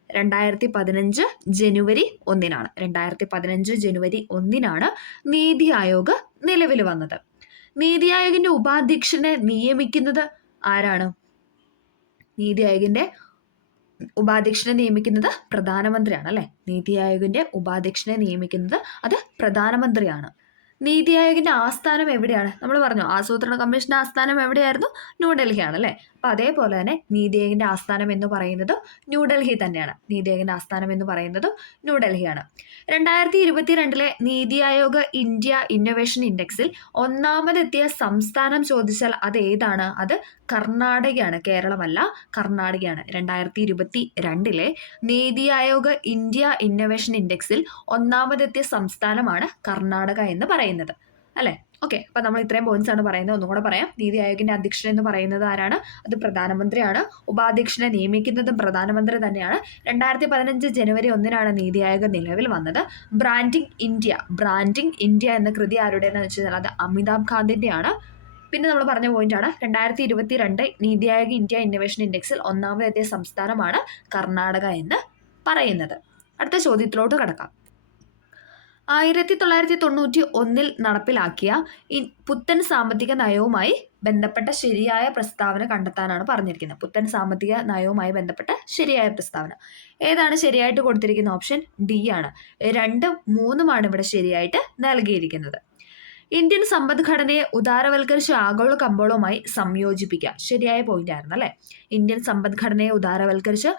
2015 ജനുവരി 1-നാണ്. 2015 ജനുവരി 1-നാണ് നീതി ആയോഗ് നിലവിൽ വന്നത്. നീതി ആയോഗിന്റെ ഉപാധ്യക്ഷനെ നിയമിക്കുന്നത് ആരാണ്? നീതി ആയോഗിന്റെ ഉപാധ്യക്ഷനെ നിയമിക്കുന്നത് പ്രധാനമന്ത്രിയാണ് അല്ലെ. നീതി ആയോഗിന്റെ ഉപാധ്യക്ഷനെ നിയമിക്കുന്നത് അത് പ്രധാനമന്ത്രിയാണ്. നീതി ആയോഗിന്റെ ആസ്ഥാനം എവിടെയാണ്? നമ്മൾ പറഞ്ഞു ആസൂത്രണ കമ്മീഷന്റെ ആസ്ഥാനം എവിടെയായിരുന്നു? ന്യൂഡൽഹിയാണ് അല്ലേ. അപ്പം അതേപോലെ തന്നെ നീതി ആയോഗിന്റെ ആസ്ഥാനം എന്ന് പറയുന്നത് ന്യൂഡൽഹി തന്നെയാണ്. നീതി ആയോഗിന്റെ ആസ്ഥാനം എന്ന് പറയുന്നത് ന്യൂഡൽഹിയാണ്. 2022 നീതി ആയോഗ് ഇന്ത്യ ഇന്നൊവേഷൻ ഇൻഡെക്സിൽ ഒന്നാമതെത്തിയ സംസ്ഥാനം ചോദിച്ചാൽ അത് ഏതാണ്? അത് കർണാടകയാണ്. കേരളമല്ല, കർണാടകയാണ്. 2022 നീതി ആയോഗ് ഇന്ത്യ ഇന്നൊവേഷൻ ഇൻഡെക്സിൽ ഒന്നാമതെത്തിയ സംസ്ഥാനമാണ് കർണാടക എന്ന് പറയുന്നത് അല്ലേ. ഓക്കെ, അപ്പം നമ്മൾ ഇത്രയും പോയിന്റ്സ് ആണ് പറയുന്നത്. ഒന്നും കൂടെ പറയാം. നീതി ആയോഗിന്റെ അധ്യക്ഷൻ എന്ന് പറയുന്നത് ആരാണ്? അത് പ്രധാനമന്ത്രിയാണ്. ഉപാധ്യക്ഷനെ നിയമിക്കുന്നതും പ്രധാനമന്ത്രി തന്നെയാണ്. 2015 ജനുവരി 1-നാണ് നീതി ആയോഗ് നിലവിൽ വന്നത്. ബ്രാൻഡിങ് ഇന്ത്യ എന്ന കൃതി ആരുടേതെന്ന് വെച്ച് കഴിഞ്ഞാൽ അത് അമിതാഭ് കാന്തിൻ്റെയാണ്. പിന്നെ നമ്മൾ പറഞ്ഞ പോയിന്റാണ് 2022 നീതി ആയോഗ് ഇന്ത്യ ഇന്നൊവേഷൻ ഇൻഡെക്സിൽ ഒന്നാമതെത്തിയ സംസ്ഥാനമാണ് കർണാടക എന്ന് പറയുന്നത്. അടുത്ത ചോദ്യത്തിലോട്ട് കടക്കാം. 1991 നടപ്പിലാക്കിയ പുത്തൻ സാമ്പത്തിക നയവുമായി ബന്ധപ്പെട്ട ശരിയായ പ്രസ്താവന കണ്ടെത്താനാണ് പറഞ്ഞിരിക്കുന്നത്. പുത്തൻ സാമ്പത്തിക നയവുമായി ബന്ധപ്പെട്ട ശരിയായ പ്രസ്താവന ഏതാണ്? ശരിയായിട്ട് കൊടുത്തിരിക്കുന്ന ഓപ്ഷൻ ഡി ആണ്. 2, 3 ഇവിടെ ശരിയായിട്ട് നൽകിയിരിക്കുന്നത്. ഇന്ത്യൻ സമ്പദ്ഘടനയെ ഉദാരവൽക്കരിച്ച ആഗോള കമ്പോളവുമായി സംയോജിപ്പിക്കുക. ശരിയായ പോയിന്റ് ആയിരുന്നു അല്ലെ. ഇന്ത്യൻ സമ്പദ്ഘടനയെ ഉദാരവൽക്കരിച്ച്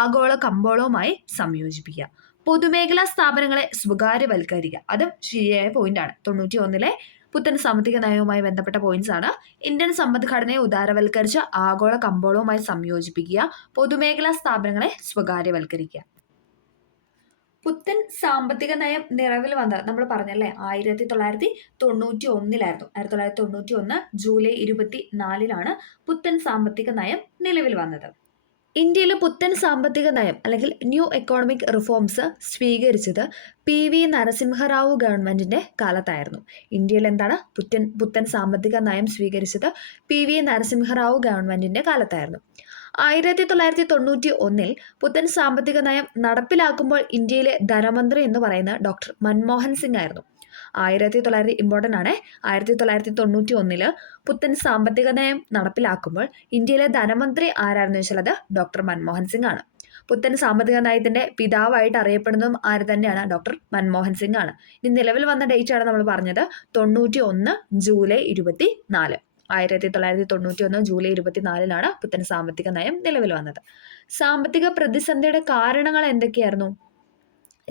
ആഗോള കമ്പോളവുമായി സംയോജിപ്പിക്കുക. പൊതുമേഖലാ സ്ഥാപനങ്ങളെ സ്വകാര്യവൽക്കരിക്കുക. അതും ശരിയായ പോയിന്റാണ്. 91 പുത്തൻ സാമ്പത്തിക നയവുമായി ബന്ധപ്പെട്ട പോയിന്റ്സ് ആണ്. ഇന്ത്യൻ സമ്പദ്ഘടനയെ ഉദാരവൽക്കരിച്ച് ആഗോള കമ്പോളവുമായി സംയോജിപ്പിക്കുക. പൊതുമേഖലാ സ്ഥാപനങ്ങളെ സ്വകാര്യവൽക്കരിക്കുക. പുത്തൻ സാമ്പത്തിക നയം നിലവിൽ വന്നത് നമ്മൾ പറഞ്ഞല്ലേ 1991 1991 ജൂലൈ 24 പുത്തൻ സാമ്പത്തിക നയം നിലവിൽ വന്നത്. ഇന്ത്യയിൽ പുത്തൻ സാമ്പത്തിക നയം അല്ലെങ്കിൽ ന്യൂ എക്കോണമിക് റിഫോംസ് സ്വീകരിച്ചത് PV നരസിംഹറാവു ഗവൺമെന്റിന്റെ കാലത്തായിരുന്നു. ഇന്ത്യയിൽ എന്താണ് പുത്തൻ സാമ്പത്തിക നയം സ്വീകരിച്ചത് PV നരസിംഹറാവു ഗവൺമെന്റിന്റെ കാലത്തായിരുന്നു. 1991 പുത്തൻ സാമ്പത്തിക നയം നടപ്പിലാക്കുമ്പോൾ ഇന്ത്യയിലെ ധനമന്ത്രി എന്ന് പറയുന്നത് ഡോക്ടർ മൻമോഹൻ സിംഗ് ആയിരുന്നു. 1991 പുത്തൻ സാമ്പത്തിക നയം നടപ്പിലാക്കുമ്പോൾ ഇന്ത്യയിലെ ധനമന്ത്രി ആരാണെന്ന് വെച്ചാൽ അത് ഡോക്ടർ മൻമോഹൻ സിംഗ് ആണ്. പുത്തൻ സാമ്പത്തിക നയത്തിന്റെ പിതാവായിട്ട് അറിയപ്പെടുന്നതും ആര് തന്നെയാണ്? ഡോക്ടർ മൻമോഹൻ സിംഗ് ആണ്. ഇനി നിലവിൽ വന്ന ഡേറ്റ് ആണ് നമ്മൾ പറഞ്ഞത് 91 ജൂലൈ 24. 1991 ജൂലൈ 24 പുത്തൻ സാമ്പത്തിക നയം നിലവിൽ വന്നത്. സാമ്പത്തിക പ്രതിസന്ധിയുടെ കാരണങ്ങൾ എന്തൊക്കെയായിരുന്നു?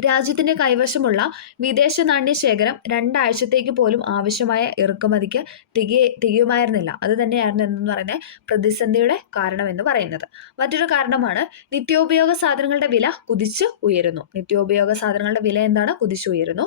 രാജ്യത്തിന്റെ കൈവശമുള്ള വിദേശ നാണ്യ ശേഖരം 2 ആഴ്ചത്തേക്ക് പോലും ആവശ്യമായ ഇറക്കുമതിക്ക് തികയുമായിരുന്നില്ല. അത് തന്നെയായിരുന്നു എന്ന് പറയുന്നത് പ്രതിസന്ധിയുടെ കാരണം എന്ന് പറയുന്നത്. മറ്റൊരു കാരണമാണ് നിത്യോപയോഗ സാധനങ്ങളുടെ വില കുതിച്ചു ഉയരുന്നു. നിത്യോപയോഗ സാധനങ്ങളുടെ വില എന്താണ്? കുതിച്ചു ഉയരുന്നു.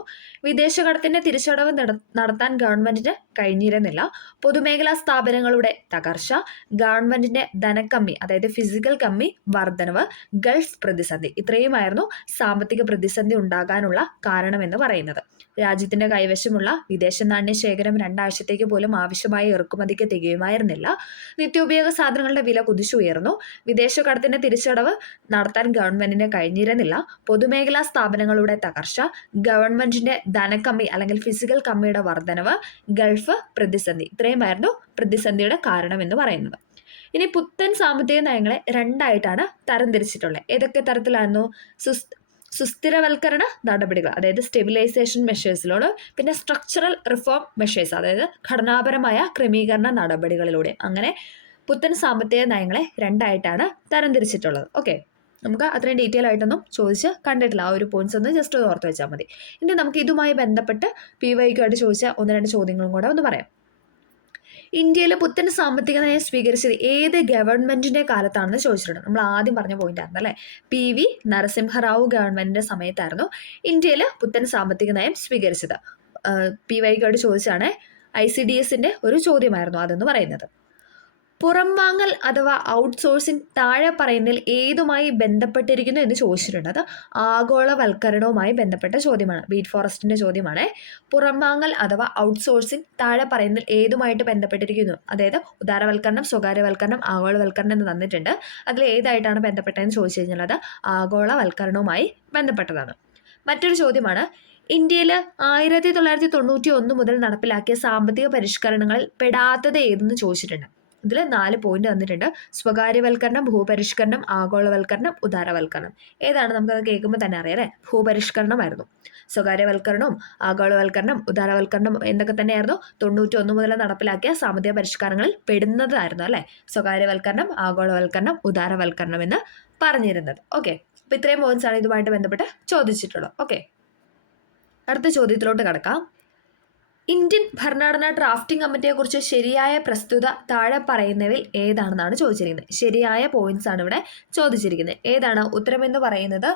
വിദേശ കടത്തിന്റെ തിരിച്ചടവ് നടത്താൻ ഗവൺമെന്റിന് കഴിഞ്ഞിരുന്നില്ല. പൊതുമേഖലാ സ്ഥാപനങ്ങളുടെ തകർച്ച, ഗവൺമെന്റിന്റെ ധനക്കമ്മി അതായത് ഫിസിക്കൽ കമ്മി വർധനവ്, ഗൾഫ് പ്രതിസന്ധി, ഇത്രയുമായിരുന്നു സാമ്പത്തിക പ്രതിസന്ധി ഉണ്ടാകാനുള്ള കാരണമെന്ന് പറയുന്നത്. രാജ്യത്തിന്റെ കൈവശമുള്ള വിദേശ നാണ്യ ശേഖരം 2 ആഴ്ചത്തേക്ക് പോലും ആവശ്യമായ ഇറക്കുമതിക്ക് തികയുമായിരുന്നില്ല. നിത്യോപയോഗ സാധനങ്ങളുടെ വില കുതിച്ചുയർന്നു. വിദേശ കടത്തിന്റെ തിരിച്ചടവ് നടത്താൻ ഗവൺമെന്റിന് കഴിഞ്ഞിരുന്നില്ല. പൊതുമേഖലാ സ്ഥാപനങ്ങളുടെ തകർച്ച, ഗവൺമെന്റിന്റെ ധനക്കമ്മി അല്ലെങ്കിൽ ഫിസിക്കൽ കമ്മിയുടെ വർധനവ്, ഗൾഫ് പ്രതിസന്ധി, ഇത്രയുമായിരുന്നു പ്രതിസന്ധിയുടെ കാരണം എന്ന് പറയുന്നത്. ഇനി പുത്തൻ സാമ്പത്തിക നയങ്ങളെ 2ആയിട്ടാണ് തരംതിരിച്ചിട്ടുള്ളത്. ഏതൊക്കെ തരത്തിലായിരുന്നു? സുസ്ഥിരവൽക്കരണ നടപടികൾ അതായത് സ്റ്റെബിലൈസേഷൻ മെഷേഴ്സിലൂടെ, പിന്നെ സ്ട്രക്ചറൽ റിഫോം മെഷേഴ്സ് അതായത് ഘടനാപരമായ ക്രമീകരണ നടപടികളിലൂടെ. അങ്ങനെ പുത്തൻ സാമ്പത്തിക നയങ്ങളെ 2ആയിട്ടാണ് തരംതിരിച്ചിട്ടുള്ളത്. ഓക്കെ, നമുക്ക് അത്രയും ഡീറ്റെയിൽ ആയിട്ടൊന്നും ചോദിച്ച് കണ്ടിട്ടില്ല. ആ ഒരു പോയിന്റ്സ് ഒന്ന് ജസ്റ്റ് ഓർത്ത് വെച്ചാൽ മതി. ഇനി നമുക്ക് ഇതുമായി ബന്ധപ്പെട്ട് PYQആയിട്ട് ചോദിച്ച 1-2 ചോദ്യങ്ങളും കൂടെ ഒന്ന് പറയാം. ഇന്ത്യയിൽ പുത്തൻ സാമ്പത്തിക നയം സ്വീകരിച്ചത് ഏത് ഗവൺമെന്റിന്റെ കാലത്താണെന്ന് ചോദിച്ചിട്ടുണ്ട്. നമ്മൾ ആദ്യം പറഞ്ഞ പോയിന്റ് ആയിരുന്നു അല്ലെ. PV നരസിംഹറാവു ഗവൺമെന്റിന്റെ സമയത്തായിരുന്നു ഇന്ത്യയിൽ പുത്തൻ സാമ്പത്തിക നയം സ്വീകരിച്ചത്. PYQആയിട്ട് ചോദിച്ചാണ് ICDSന്റെ ഒരു ചോദ്യമായിരുന്നു അതെന്ന് പറയുന്നത്. പുറംവാങ്ങൽ അഥവാ ഔട്ട്സോഴ്സിംഗ് താഴെ പറയുന്നതിൽ ഏതുമായി ബന്ധപ്പെട്ടിരിക്കുന്നു എന്ന് ചോദിച്ചിട്ടുണ്ട്. അത് ആഗോളവൽക്കരണവുമായി ബന്ധപ്പെട്ട ചോദ്യമാണ്. ബീറ്റ് ഫോറസ്റ്റിൻ്റെ ചോദ്യമാണ്. പുറംവാങ്ങൽ അഥവാ ഔട്ട്സോഴ്സിംഗ് താഴെ പറയുന്നതിൽ ഏതുമായിട്ട് ബന്ധപ്പെട്ടിരിക്കുന്നു, അതായത് ഉദാരവൽക്കരണം, സ്വകാര്യവൽക്കരണം, ആഗോളവൽക്കരണം എന്ന് തന്നിട്ടുണ്ട്. അതിൽ ഏതായിട്ടാണ് ബന്ധപ്പെട്ടതെന്ന് ചോദിച്ചു കഴിഞ്ഞാൽ അത് ആഗോളവൽക്കരണവുമായി ബന്ധപ്പെട്ടതാണ്. മറ്റൊരു ചോദ്യമാണ്, ഇന്ത്യയിൽ 1991 മുതൽ നടപ്പിലാക്കിയ സാമ്പത്തിക പരിഷ്കരണങ്ങളിൽ പെടാത്തത് ഏതെന്ന് ചോദിച്ചിട്ടുണ്ട്. ഇതിൽ 4 പോയിന്റ് തന്നിട്ടുണ്ട്. സ്വകാര്യവൽക്കരണം, ഭൂപരിഷ്കരണം, ആഗോളവൽക്കരണം, ഉദാരവൽക്കരണം. ഏതാണ് നമുക്കത് കേൾക്കുമ്പോൾ തന്നെ അറിയാം അല്ലേ? ഭൂപരിഷ്കരണമായിരുന്നു. സ്വകാര്യവൽക്കരണവും ആഗോളവൽക്കരണം, ഉദാരവൽക്കരണം എന്നൊക്കെ തന്നെയായിരുന്നു 91 മുതൽ നടപ്പിലാക്കിയ സാമ്പത്തിക പരിഷ്കാരങ്ങളിൽ പെടുന്നതായിരുന്നു അല്ലേ? സ്വകാര്യവൽക്കരണം, ആഗോളവൽക്കരണം, ഉദാരവൽക്കരണം എന്ന് പറഞ്ഞിരുന്നത്. ഓക്കെ, അപ്പോൾ ഇത്രയും പോയിന്റ്സ് ആണ് ഇതുമായിട്ട് ബന്ധപ്പെട്ട് ചോദിച്ചിട്ടുള്ളത്. ഓക്കെ, അടുത്ത ചോദ്യത്തിലോട്ട് കടക്കാം. ഇന്ത്യൻ ഭരണഘടനാ ഡ്രാഫ്റ്റിംഗ് കമ്മിറ്റിയെക്കുറിച്ച് ശരിയായ പ്രസ്തുത താഴെ പറയുന്നവയിൽ ഏതാണെന്നാണ് ചോദിച്ചിരിക്കുന്നത്. ശരിയായ പോയിന്റ്സ് ആണ് ഇവിടെ ചോദിച്ചിരിക്കുന്നത്. ഏതാണ് ഉത്തരമെന്ന് പറയുന്നത്?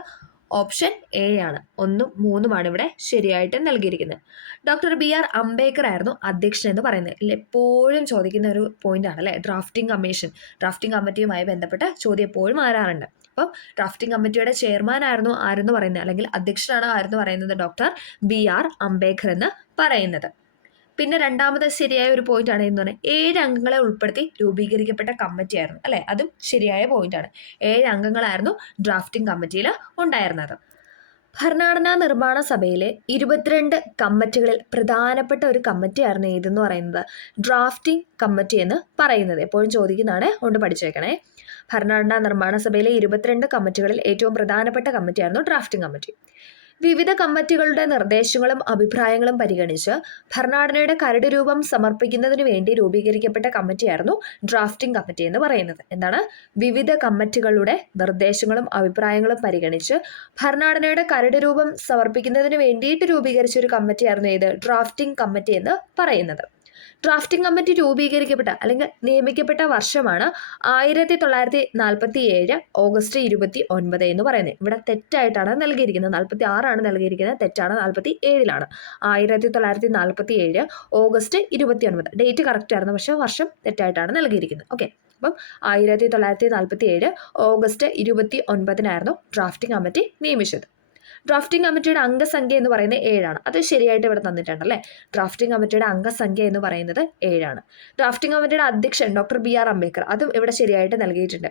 ഓപ്ഷൻ എ ആണ്. 1ഉം 3ഉമാണ് ഇവിടെ ശരിയായിട്ട് നൽകിയിരിക്കുന്നത്. ഡോക്ടർ BR അംബേദ്കർ ആയിരുന്നു അധ്യക്ഷൻ എന്ന് പറയുന്നത്. എപ്പോഴും ചോദിക്കുന്ന ഒരു പോയിന്റ് ആണ് അല്ലേ? ഡ്രാഫ്റ്റിംഗ് കമ്മിറ്റിയുമായി ബന്ധപ്പെട്ട ചോദ്യം എപ്പോഴും മാറാറുണ്ട്. അപ്പം ഡ്രാഫ്റ്റിംഗ് കമ്മിറ്റിയുടെ ചെയർമാൻ ആരെന്ന് പറയുന്നത്, അല്ലെങ്കിൽ അധ്യക്ഷനാണ് ആരെന്ന് പറയുന്നത് ഡോക്ടർ BR അംബേദ്കർ എന്ന് പറയുന്നത്. പിന്നെ രണ്ടാമത് ശരിയായ ഒരു പോയിന്റ് ആണ് എന്ന് പറഞ്ഞാൽ 7 അംഗങ്ങളെ ഉൾപ്പെടുത്തി രൂപീകരിക്കപ്പെട്ട കമ്മിറ്റി ആയിരുന്നു അല്ലെ? അതും ശരിയായ പോയിന്റ് ആണ്. 7 അംഗങ്ങളായിരുന്നു ഡ്രാഫ്റ്റിംഗ് കമ്മിറ്റിയിൽ ഉണ്ടായിരുന്നത്. ഭരണഘടനാ നിർമ്മാണ സഭയിലെ 22 കമ്മിറ്റികളിൽ പ്രധാനപ്പെട്ട ഒരു കമ്മിറ്റിയായിരുന്നു ഏതെന്ന് പറയുന്നത്? ഡ്രാഫ്റ്റിംഗ് കമ്മിറ്റി എന്ന് പറയുന്നത്. എപ്പോഴും ചോദിക്കുന്നതാണ്, കൊണ്ട് പഠിച്ചേക്കണേ. ഭരണഘടനാ നിർമ്മാണ സഭയിലെ 22 കമ്മിറ്റികളിൽ ഏറ്റവും പ്രധാനപ്പെട്ട കമ്മിറ്റിയായിരുന്നു ഡ്രാഫ്റ്റിംഗ് കമ്മിറ്റി. വിവിധ കമ്മിറ്റികളുടെ നിർദ്ദേശങ്ങളും അഭിപ്രായങ്ങളും പരിഗണിച്ച് ഭരണഘടനയുടെ കരട് രൂപം സമർപ്പിക്കുന്നതിന് വേണ്ടി രൂപീകരിക്കപ്പെട്ട കമ്മിറ്റിയായിരുന്നു ഡ്രാഫ്റ്റിംഗ് കമ്മിറ്റി എന്ന് പറയുന്നത്. എന്താണ്? വിവിധ കമ്മിറ്റികളുടെ നിർദ്ദേശങ്ങളും അഭിപ്രായങ്ങളും പരിഗണിച്ച് ഭരണഘടനയുടെ കരട് രൂപം സമർപ്പിക്കുന്നതിന് വേണ്ടിയിട്ട് രൂപീകരിച്ച ഒരു കമ്മിറ്റിയായിരുന്നു ഏത്? ഡ്രാഫ്റ്റിംഗ് കമ്മിറ്റി എന്ന് പറയുന്നത്. ഡ്രാഫ്റ്റിംഗ് കമ്മിറ്റി രൂപീകരിക്കപ്പെട്ട അല്ലെങ്കിൽ നിയമിക്കപ്പെട്ട വർഷമാണ് 1947 ഓഗസ്റ്റ് 29 എന്ന് പറയുന്നത്. ഇവിടെ തെറ്റായിട്ടാണ് നൽകിയിരിക്കുന്നത്. 46 നൽകിയിരിക്കുന്നത്, തെറ്റാണ്. 47 1947 ഓഗസ്റ്റ് 29. ഡേറ്റ് കറക്റ്റ് ആയിരുന്നു, പക്ഷേ വർഷം തെറ്റായിട്ടാണ് നൽകിയിരിക്കുന്നത്. ഓക്കെ, അപ്പം 1947 ഓഗസ്റ്റ് 29 ഡ്രാഫ്റ്റിംഗ് കമ്മിറ്റി നിയമിച്ചത്. ഡ്രാഫ്റ്റിംഗ് കമ്മിറ്റിയുടെ അംഗസംഖ്യ എന്ന് പറയുന്നത് 7 അത് ശരിയായിട്ട് ഇവിടെ തന്നിട്ടുണ്ടല്ലേ? ഡ്രാഫ്റ്റിംഗ് കമ്മിറ്റിയുടെ അംഗസംഖ്യ എന്ന് പറയുന്നത് 7. ഡ്രാഫ്റ്റിംഗ് കമ്മിറ്റിയുടെ അധ്യക്ഷൻ ഡോക്ടർ BR അംബേദ്കർ, അതും ഇവിടെ ശരിയായിട്ട് നൽകിയിട്ടുണ്ട്.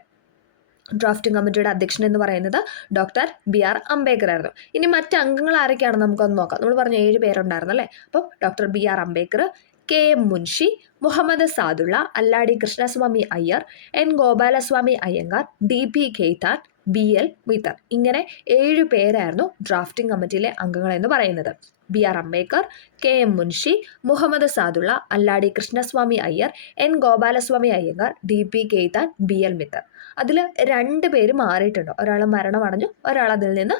ഡ്രാഫ്റ്റിംഗ് കമ്മിറ്റിയുടെ അധ്യക്ഷൻ എന്ന് പറയുന്നത് ഡോക്ടർ BR അംബേദ്കർ ആയിരുന്നു. ഇനി മറ്റ് അംഗങ്ങൾ ആരൊക്കെയാണെന്ന് നമുക്കൊന്ന് നോക്കാം. നമ്മൾ പറഞ്ഞ 7 പേരുണ്ടായിരുന്നു അല്ലേ? അപ്പം doctor BR Ambedkar, KM Munshi, Muhammad Saadulla, Alladi Krishnaswami Ayyar, N Gopalaswami Ayyangar, DP Khaitan, BL Mitter. ഇങ്ങനെ 7 പേരായിരുന്നു ഡ്രാഫ്റ്റിംഗ് കമ്മിറ്റിയിലെ അംഗങ്ങൾ എന്ന് പറയുന്നത്. BR Ambedkar, KM Munshi, Muhammad Saadulla, Alladi Krishnaswami Ayyar, N Gopalaswami Ayyangar, DP Khaitan, BL Mitter. അതിൽ 2 പേര് മാറിയിട്ടുണ്ട്. ഒരാൾ മരണമടഞ്ഞു, ഒരാൾ അതിൽ നിന്ന്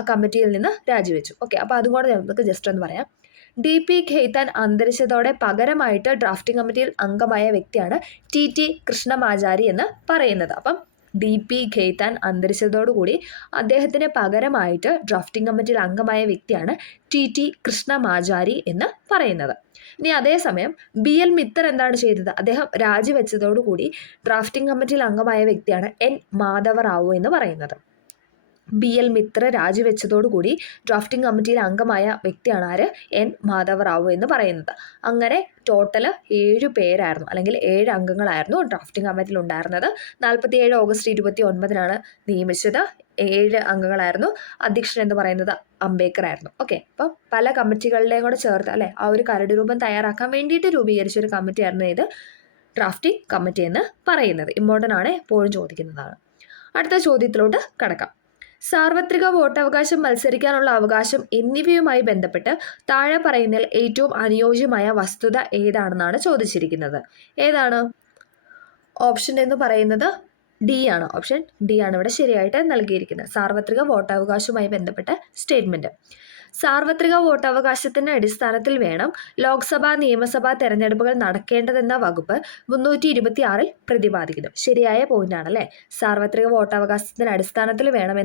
ആ കമ്മിറ്റിയിൽ നിന്ന് രാജിവെച്ചു. ഓക്കെ, അപ്പോൾ അതും കൂടെ നമുക്ക് ജസ്റ്റ് ഒന്ന് പറയാം. DP ഖെയ്ത്താൻ അന്തരിച്ചതോടെ പകരമായിട്ട് ഡ്രാഫ്റ്റിംഗ് കമ്മിറ്റിയിൽ അംഗമായ വ്യക്തിയാണ് TT കൃഷ്ണമാചാരി എന്ന് പറയുന്നത്. അപ്പം DP ഖെയ്ത്താൻ അന്തരിച്ചതോടുകൂടി അദ്ദേഹത്തിന് പകരമായിട്ട് ഡ്രാഫ്റ്റിംഗ് കമ്മിറ്റിയിൽ അംഗമായ വ്യക്തിയാണ് TT കൃഷ്ണമാചാരി എന്ന് പറയുന്നത്. ഇനി അതേസമയം BL മിത്തർ എന്താണ് ചെയ്തത്? അദ്ദേഹം രാജിവെച്ചതോടുകൂടി ഡ്രാഫ്റ്റിംഗ് കമ്മിറ്റിയിൽ അംഗമായ വ്യക്തിയാണ് N മാധവറാവു എന്ന് പറയുന്നത്. BL മിത്ര രാജിവെച്ചതോടുകൂടി ഡ്രാഫ്റ്റിംഗ് കമ്മിറ്റിയിൽ അംഗമായ വ്യക്തിയാണ് ആര്? N മാധവറാവു എന്ന് പറയുന്നത്. അങ്ങനെ ടോട്ടൽ 7 പേരായിരുന്നു, അല്ലെങ്കിൽ 7 അംഗങ്ങളായിരുന്നു ഡ്രാഫ്റ്റിംഗ് കമ്മിറ്റിയിൽ ഉണ്ടായിരുന്നത്. 47 ഓഗസ്റ്റ് 29 നിയമിച്ചത്. 7 അംഗങ്ങളായിരുന്നു. അധ്യക്ഷൻ എന്ന് പറയുന്നത് അംബേദ്കർ ആയിരുന്നു. ഓക്കെ, അപ്പം പല കമ്മിറ്റികളുടെയും കൂടെ ചേർത്ത് അല്ലെ ആ ഒരു കരട് രൂപം തയ്യാറാക്കാൻ വേണ്ടിയിട്ട് രൂപീകരിച്ച ഒരു കമ്മിറ്റി ആയിരുന്നു ഇത് ഡ്രാഫ്റ്റിംഗ് കമ്മിറ്റി എന്ന് പറയുന്നത്. ഇമ്പോർട്ടൻ്റ് ആണ്, എപ്പോഴും ചോദിക്കുന്നതാണ്. അടുത്ത ചോദ്യത്തിലോട്ട് കടക്കാം. സാർവത്രിക വോട്ടവകാശം, മത്സരിക്കാനുള്ള അവകാശം എന്നിവയുമായി ബന്ധപ്പെട്ട് താഴെ പറയുന്നതിൽ ഏറ്റവും അനുയോജ്യമായ വസ്തുത ഏതാണെന്നാണ് ചോദിച്ചിരിക്കുന്നത്. ഏതാണ്? ഓപ്ഷൻ എന്ന് പറയുന്നത് D ആണ്. ഓപ്ഷൻ D ആണ് ഇവിടെ ശരിയായിട്ട് നൽകിയിരിക്കുന്നത്. സാർവത്രിക വോട്ടവകാശവുമായി ബന്ധപ്പെട്ട സ്റ്റേറ്റ്മെന്റ്. സാർവത്രിക വോട്ടവകാശത്തിന്റെ അടിസ്ഥാനത്തിൽ വേണം ലോക്സഭാ നിയമസഭാ തെരഞ്ഞെടുപ്പുകൾ നടക്കേണ്ടതെന്ന വകുപ്പ് 326 പ്രതിപാദിക്കുന്നു. ശരിയായ പോയിന്റ് ആണല്ലേ? സാർവത്രിക വോട്ടവകാശത്തിന്റെ അടിസ്ഥാനത്തിൽ വേണം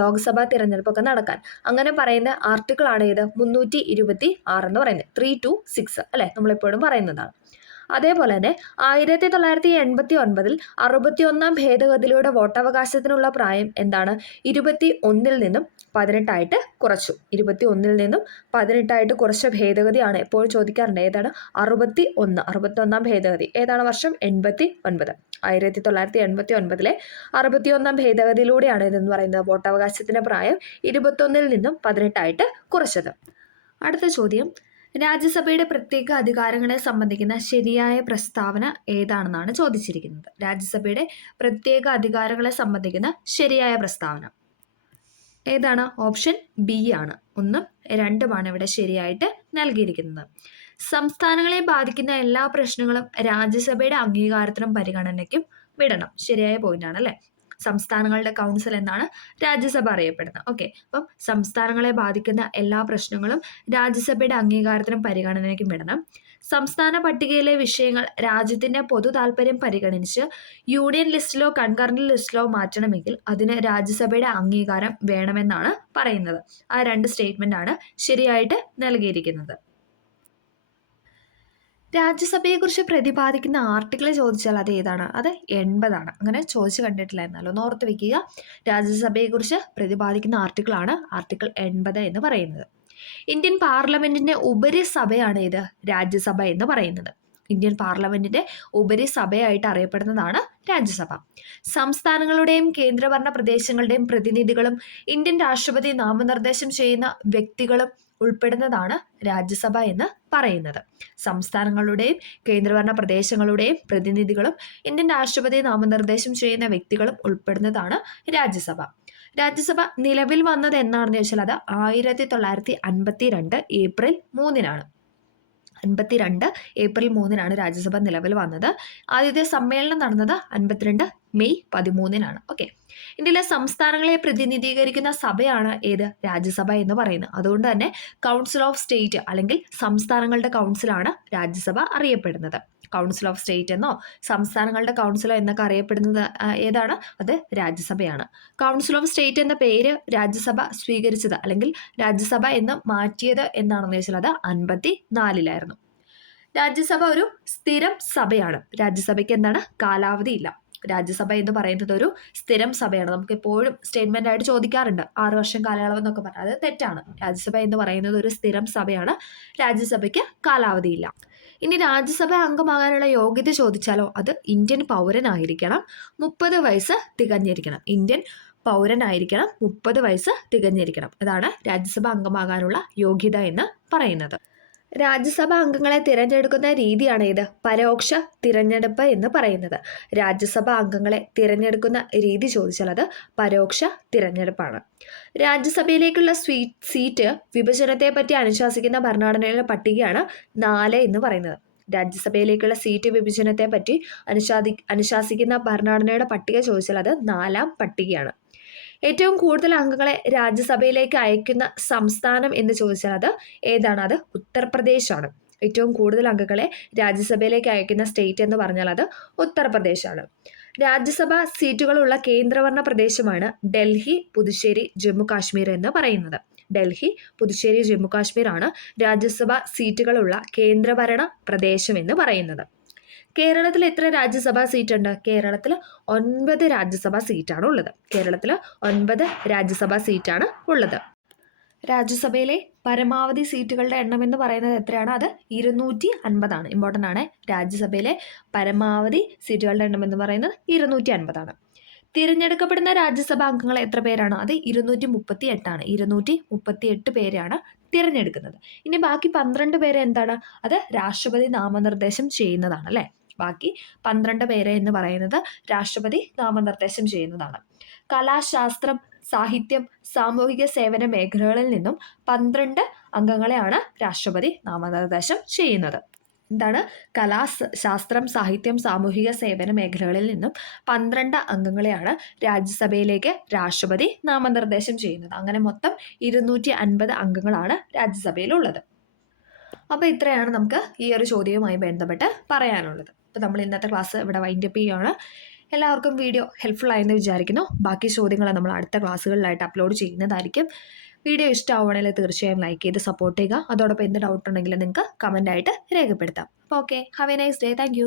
ലോക്സഭാ തിരഞ്ഞെടുപ്പൊക്കെ നടക്കാൻ. അങ്ങനെ പറയുന്ന ആർട്ടിക്കിൾ ആണ് ഏത്? 326 എന്ന് പറയുന്നത്. 3 to 6 അല്ലെ, നമ്മളെപ്പോഴും പറയുന്നതാണ്. അതേപോലെ തന്നെ 1989 61 ഭേദഗതിയിലൂടെ വോട്ടവകാശത്തിനുള്ള പ്രായം എന്താണ് 21 നിന്നും 18 കുറച്ചു. 21 18 കുറച്ച ഭേദഗതിയാണ് എപ്പോഴും ചോദിക്കാറുണ്ട്. ഏതാണ്? 61 ഭേദഗതി. ഏതാണ് വർഷം? 89. 1989 61 ഭേദഗതിയിലൂടെയാണ് ഇതെന്ന് പറയുന്നത് വോട്ടവകാശത്തിന്റെ പ്രായം 21 നിന്നും 18 കുറച്ചത്. അടുത്ത ചോദ്യം, രാജ്യസഭയുടെ പ്രത്യേക അധികാരങ്ങളെ സംബന്ധിക്കുന്ന ശരിയായ പ്രസ്താവന ഏതാണെന്നാണ് ചോദിച്ചിരിക്കുന്നത്. രാജ്യസഭയുടെ പ്രത്യേക അധികാരങ്ങളെ സംബന്ധിക്കുന്ന ശരിയായ പ്രസ്താവന ഏതാണ്? ഓപ്ഷൻ ബി ആണ്. 1, 2 ഇവിടെ ശരിയായിട്ട് നൽകിയിരിക്കുന്നത്. സംസ്ഥാനങ്ങളെ ബാധിക്കുന്ന എല്ലാ പ്രശ്നങ്ങളും രാജ്യസഭയുടെ അംഗീകാരത്തിനും പരിഗണനയ്ക്കും വിടണം. ശരിയായ പോയിന്റാണ് അല്ലേ? സംസ്ഥാനങ്ങളുടെ കൗൺസിൽ എന്നാണ് രാജ്യസഭ അറിയപ്പെടുന്നത്. ഓക്കെ, അപ്പം സംസ്ഥാനങ്ങളെ ബാധിക്കുന്ന എല്ലാ പ്രശ്നങ്ങളും രാജ്യസഭയുടെ അംഗീകാരത്തിനും പരിഗണനയ്ക്കും വിടണം. സംസ്ഥാന പട്ടികയിലെ വിഷയങ്ങൾ രാജ്യത്തിന്റെ പൊതു താല്പര്യം പരിഗണിച്ച് യൂണിയൻ ലിസ്റ്റിലോ കൺകറന്റ് ലിസ്റ്റിലോ മാറ്റണമെങ്കിൽ അതിന് രാജ്യസഭയുടെ അംഗീകാരം വേണമെന്നാണ് പറയുന്നത്. ആ 2 സ്റ്റേറ്റ്മെന്റ് ആണ് ശരിയായിട്ട് നൽകിയിരിക്കുന്നത്. രാജ്യസഭയെക്കുറിച്ച് പ്രതിപാദിക്കുന്ന ആർട്ടിക്കിൾ ചോദിച്ചാൽ അത് ഏതാണ്? അത് 80 അങ്ങനെ ചോദിച്ചു കണ്ടിട്ടില്ല, എന്നാലും ഒന്ന് ഓർത്ത് വെക്കുക. രാജ്യസഭയെക്കുറിച്ച് പ്രതിപാദിക്കുന്ന ആർട്ടിക്കിളാണ് ആർട്ടിക്കിൾ 80 എന്ന് പറയുന്നത്. ഇന്ത്യൻ പാർലമെന്റിന്റെ ഉപരിസഭയാണ് ഇത് രാജ്യസഭ എന്ന് പറയുന്നത്. ഇന്ത്യൻ പാർലമെന്റിന്റെ ഉപരിസഭയായിട്ട് അറിയപ്പെടുന്നതാണ് രാജ്യസഭ. സംസ്ഥാനങ്ങളുടെയും കേന്ദ്രഭരണ പ്രദേശങ്ങളുടെയും പ്രതിനിധികളും ഇന്ത്യൻ രാഷ്ട്രപതി നാമനിർദ്ദേശം ചെയ്യുന്ന വ്യക്തികളും ഉൾപ്പെടുന്നതാണ് രാജ്യസഭ എന്ന് പറയുന്നത്. സംസ്ഥാനങ്ങളുടെയും കേന്ദ്രഭരണ പ്രദേശങ്ങളുടെയും പ്രതിനിധികളും ഇന്ത്യൻ രാഷ്ട്രപതി നാമനിർദ്ദേശം ചെയ്യുന്ന വ്യക്തികളും ഉൾപ്പെടുന്നതാണ് രാജ്യസഭ. രാജ്യസഭ നിലവിൽ വന്നത് എന്നാണെന്ന് ചോദിച്ചാൽ അത് 1952 ഏപ്രിൽ 3 52 ഏപ്രിൽ 3 രാജ്യസഭ നിലവിൽ വന്നത്. ആദ്യത്തെ സമ്മേളനം നടന്നത് 52 മെയ് 13 ഓക്കെ. ഇന്ത്യയിലെ സംസ്ഥാനങ്ങളെ പ്രതിനിധീകരിക്കുന്ന സഭയാണ് ഏത്? രാജ്യസഭ എന്ന് പറയുന്നത്. അതുകൊണ്ട് തന്നെ കൗൺസിൽ ഓഫ് സ്റ്റേറ്റ് അല്ലെങ്കിൽ സംസ്ഥാനങ്ങളുടെ കൗൺസിലാണ് രാജ്യസഭ അറിയപ്പെടുന്നത്. കൗൺസിൽ ഓഫ് സ്റ്റേറ്റ് എന്നോ സംസ്ഥാനങ്ങളുടെ കൗൺസിലോ എന്നൊക്കെ അറിയപ്പെടുന്നത് ഏതാണ്? അത് രാജ്യസഭയാണ്. കൗൺസിൽ ഓഫ് സ്റ്റേറ്റ് എന്ന പേര് രാജ്യസഭ സ്വീകരിച്ചത് അല്ലെങ്കിൽ രാജ്യസഭ എന്ന് മാറ്റിയത് എന്താണെന്ന് വെച്ചാൽ അത് 54 രാജ്യസഭ ഒരു സ്ഥിരം സഭയാണ്. രാജ്യസഭയ്ക്ക് എന്താണ്? കാലാവധി ഇല്ല. രാജ്യസഭ എന്ന് പറയുന്നത് ഒരു സ്ഥിരം സഭയാണ്. നമുക്ക് എപ്പോഴും സ്റ്റേറ്റ്മെന്റ് ആയിട്ട് ചോദിക്കാറുണ്ട് 6 വർഷം കാലയളവ് എന്നൊക്കെ പറഞ്ഞാൽ അത് തെറ്റാണ്. രാജ്യസഭ എന്ന് പറയുന്നത് ഒരു സ്ഥിരം സഭയാണ്. രാജ്യസഭയ്ക്ക് കാലാവധിയില്ല. ഇനി രാജ്യസഭ അംഗമാകാനുള്ള യോഗ്യത ചോദിച്ചാലോ അത് ഇന്ത്യൻ പൗരനായിരിക്കണം, 30 വയസ്സ് തികഞ്ഞിരിക്കണം. ഇന്ത്യൻ പൗരനായിരിക്കണം, 30 വയസ്സ് തികഞ്ഞിരിക്കണം. അതാണ് രാജ്യസഭ അംഗമാകാനുള്ള യോഗ്യത എന്ന് പറയുന്നത്. രാജ്യസഭ അംഗങ്ങളെ തിരഞ്ഞെടുക്കുന്ന രീതിയാണ് ഇത് പരോക്ഷ തിരഞ്ഞെടുപ്പ് എന്ന് പറയുന്നത്. രാജ്യസഭ അംഗങ്ങളെ തിരഞ്ഞെടുക്കുന്ന രീതി ചോദിച്ചാൽ അത് പരോക്ഷ തിരഞ്ഞെടുപ്പാണ്. രാജ്യസഭയിലേക്കുള്ള സീറ്റ് വിഭജനത്തെ പറ്റി അനുശാസിക്കുന്ന ഭരണഘടനയുടെ പട്ടികയാണ് 4 എന്ന് പറയുന്നത്. രാജ്യസഭയിലേക്കുള്ള സീറ്റ് വിഭജനത്തെ പറ്റി അനുശാസിക്കുന്ന ഭരണഘടനയുടെ പട്ടിക ചോദിച്ചാൽ അത് 4ാം പട്ടികയാണ്. ഏറ്റവും കൂടുതൽ അംഗങ്ങളെ രാജ്യസഭയിലേക്ക് അയക്കുന്ന സംസ്ഥാനം എന്ന് ചോദിച്ചാൽ അത് ഏതാണ്? അത് ഉത്തർപ്രദേശാണ്. ഏറ്റവും കൂടുതൽ അംഗങ്ങളെ രാജ്യസഭയിലേക്ക് അയക്കുന്ന സ്റ്റേറ്റ് എന്ന് പറഞ്ഞാൽ അത് ഉത്തർപ്രദേശാണ്. രാജ്യസഭ സീറ്റുകളുള്ള കേന്ദ്രഭരണ പ്രദേശമാണ് ഡൽഹി, പുതുച്ചേരി, ജമ്മു കാശ്മീർ എന്ന് പറയുന്നത്. ഡൽഹി, പുതുച്ചേരി, ജമ്മു കാശ്മീർ ആണ് രാജ്യസഭ സീറ്റുകളുള്ള കേന്ദ്രഭരണ പ്രദേശം എന്ന് പറയുന്നത്. കേരളത്തിൽ എത്ര രാജ്യസഭാ സീറ്റ് ഉണ്ട്? കേരളത്തിൽ 9 രാജ്യസഭാ സീറ്റാണ് ഉള്ളത്. കേരളത്തിൽ 9 രാജ്യസഭാ സീറ്റാണ് ഉള്ളത്. രാജ്യസഭയിലെ പരമാവധി സീറ്റുകളുടെ എണ്ണം എന്ന് പറയുന്നത് എത്രയാണ്? അത് 250 ഇമ്പോർട്ടൻ്റ് ആണ്. രാജ്യസഭയിലെ പരമാവധി സീറ്റുകളുടെ എണ്ണം എന്ന് പറയുന്നത് 250 തിരഞ്ഞെടുക്കപ്പെടുന്ന രാജ്യസഭാ അംഗങ്ങൾ എത്ര പേരാണ്? അത് 238 238 പേരാണ് തിരഞ്ഞെടുക്കുന്നത്. ഇനി ബാക്കി 12 പേര് എന്താണ്? അത് രാഷ്ട്രപതി നാമനിർദ്ദേശം ചെയ്യുന്നതാണ് അല്ലേ. ബാക്കി 12 പേര് എന്ന് പറയുന്നത് രാഷ്ട്രപതി നാമനിർദ്ദേശം ചെയ്യുന്നതാണ്. കലാ, ശാസ്ത്രം, സാഹിത്യം, സാമൂഹിക സേവന മേഖലകളിൽ നിന്നും 12 അംഗങ്ങളെയാണ് രാഷ്ട്രപതി നാമനിർദ്ദേശം ചെയ്യുന്നത്. എന്താണ്? കലാ, ശാസ്ത്രം, സാഹിത്യം, സാമൂഹിക സേവന മേഖലകളിൽ നിന്നും 12 അംഗങ്ങളെയാണ് രാജ്യസഭയിലേക്ക് രാഷ്ട്രപതി നാമനിർദ്ദേശം ചെയ്യുന്നത്. അങ്ങനെ മൊത്തം 250 അംഗങ്ങളാണ് രാജ്യസഭയിലുള്ളത്. അപ്പോൾ ഇത്രയാണ് നമുക്ക് ഈ ഒരു ചോദ്യവുമായി ബന്ധപ്പെട്ട് പറയാനുള്ളത്. അപ്പോൾ നമ്മൾ ഇന്നത്തെ ക്ലാസ് ഇവിടെ വൈൻഡപ്പ് ചെയ്യുകയാണ്. എല്ലാവർക്കും വീഡിയോ ഹെൽപ്ഫുൾ ആയെന്ന് വിചാരിക്കുന്നു. ബാക്കി ചോദ്യങ്ങൾ നമ്മൾ അടുത്ത ക്ലാസ്സുകളിലായിട്ട് അപ്ലോഡ് ചെയ്യുന്നതായിരിക്കും. വീഡിയോ ഇഷ്ടമാവുകയാണെങ്കിൽ തീർച്ചയായും ലൈക്ക് ചെയ്ത് സപ്പോർട്ട് ചെയ്യുക. അതോടൊപ്പം എന്ത് ഡൗട്ട് ഉണ്ടെങ്കിലും നിങ്ങൾക്ക് കമൻ്റായിട്ട് രേഖപ്പെടുത്താം. അപ്പോൾ okay, have A nice day. Thank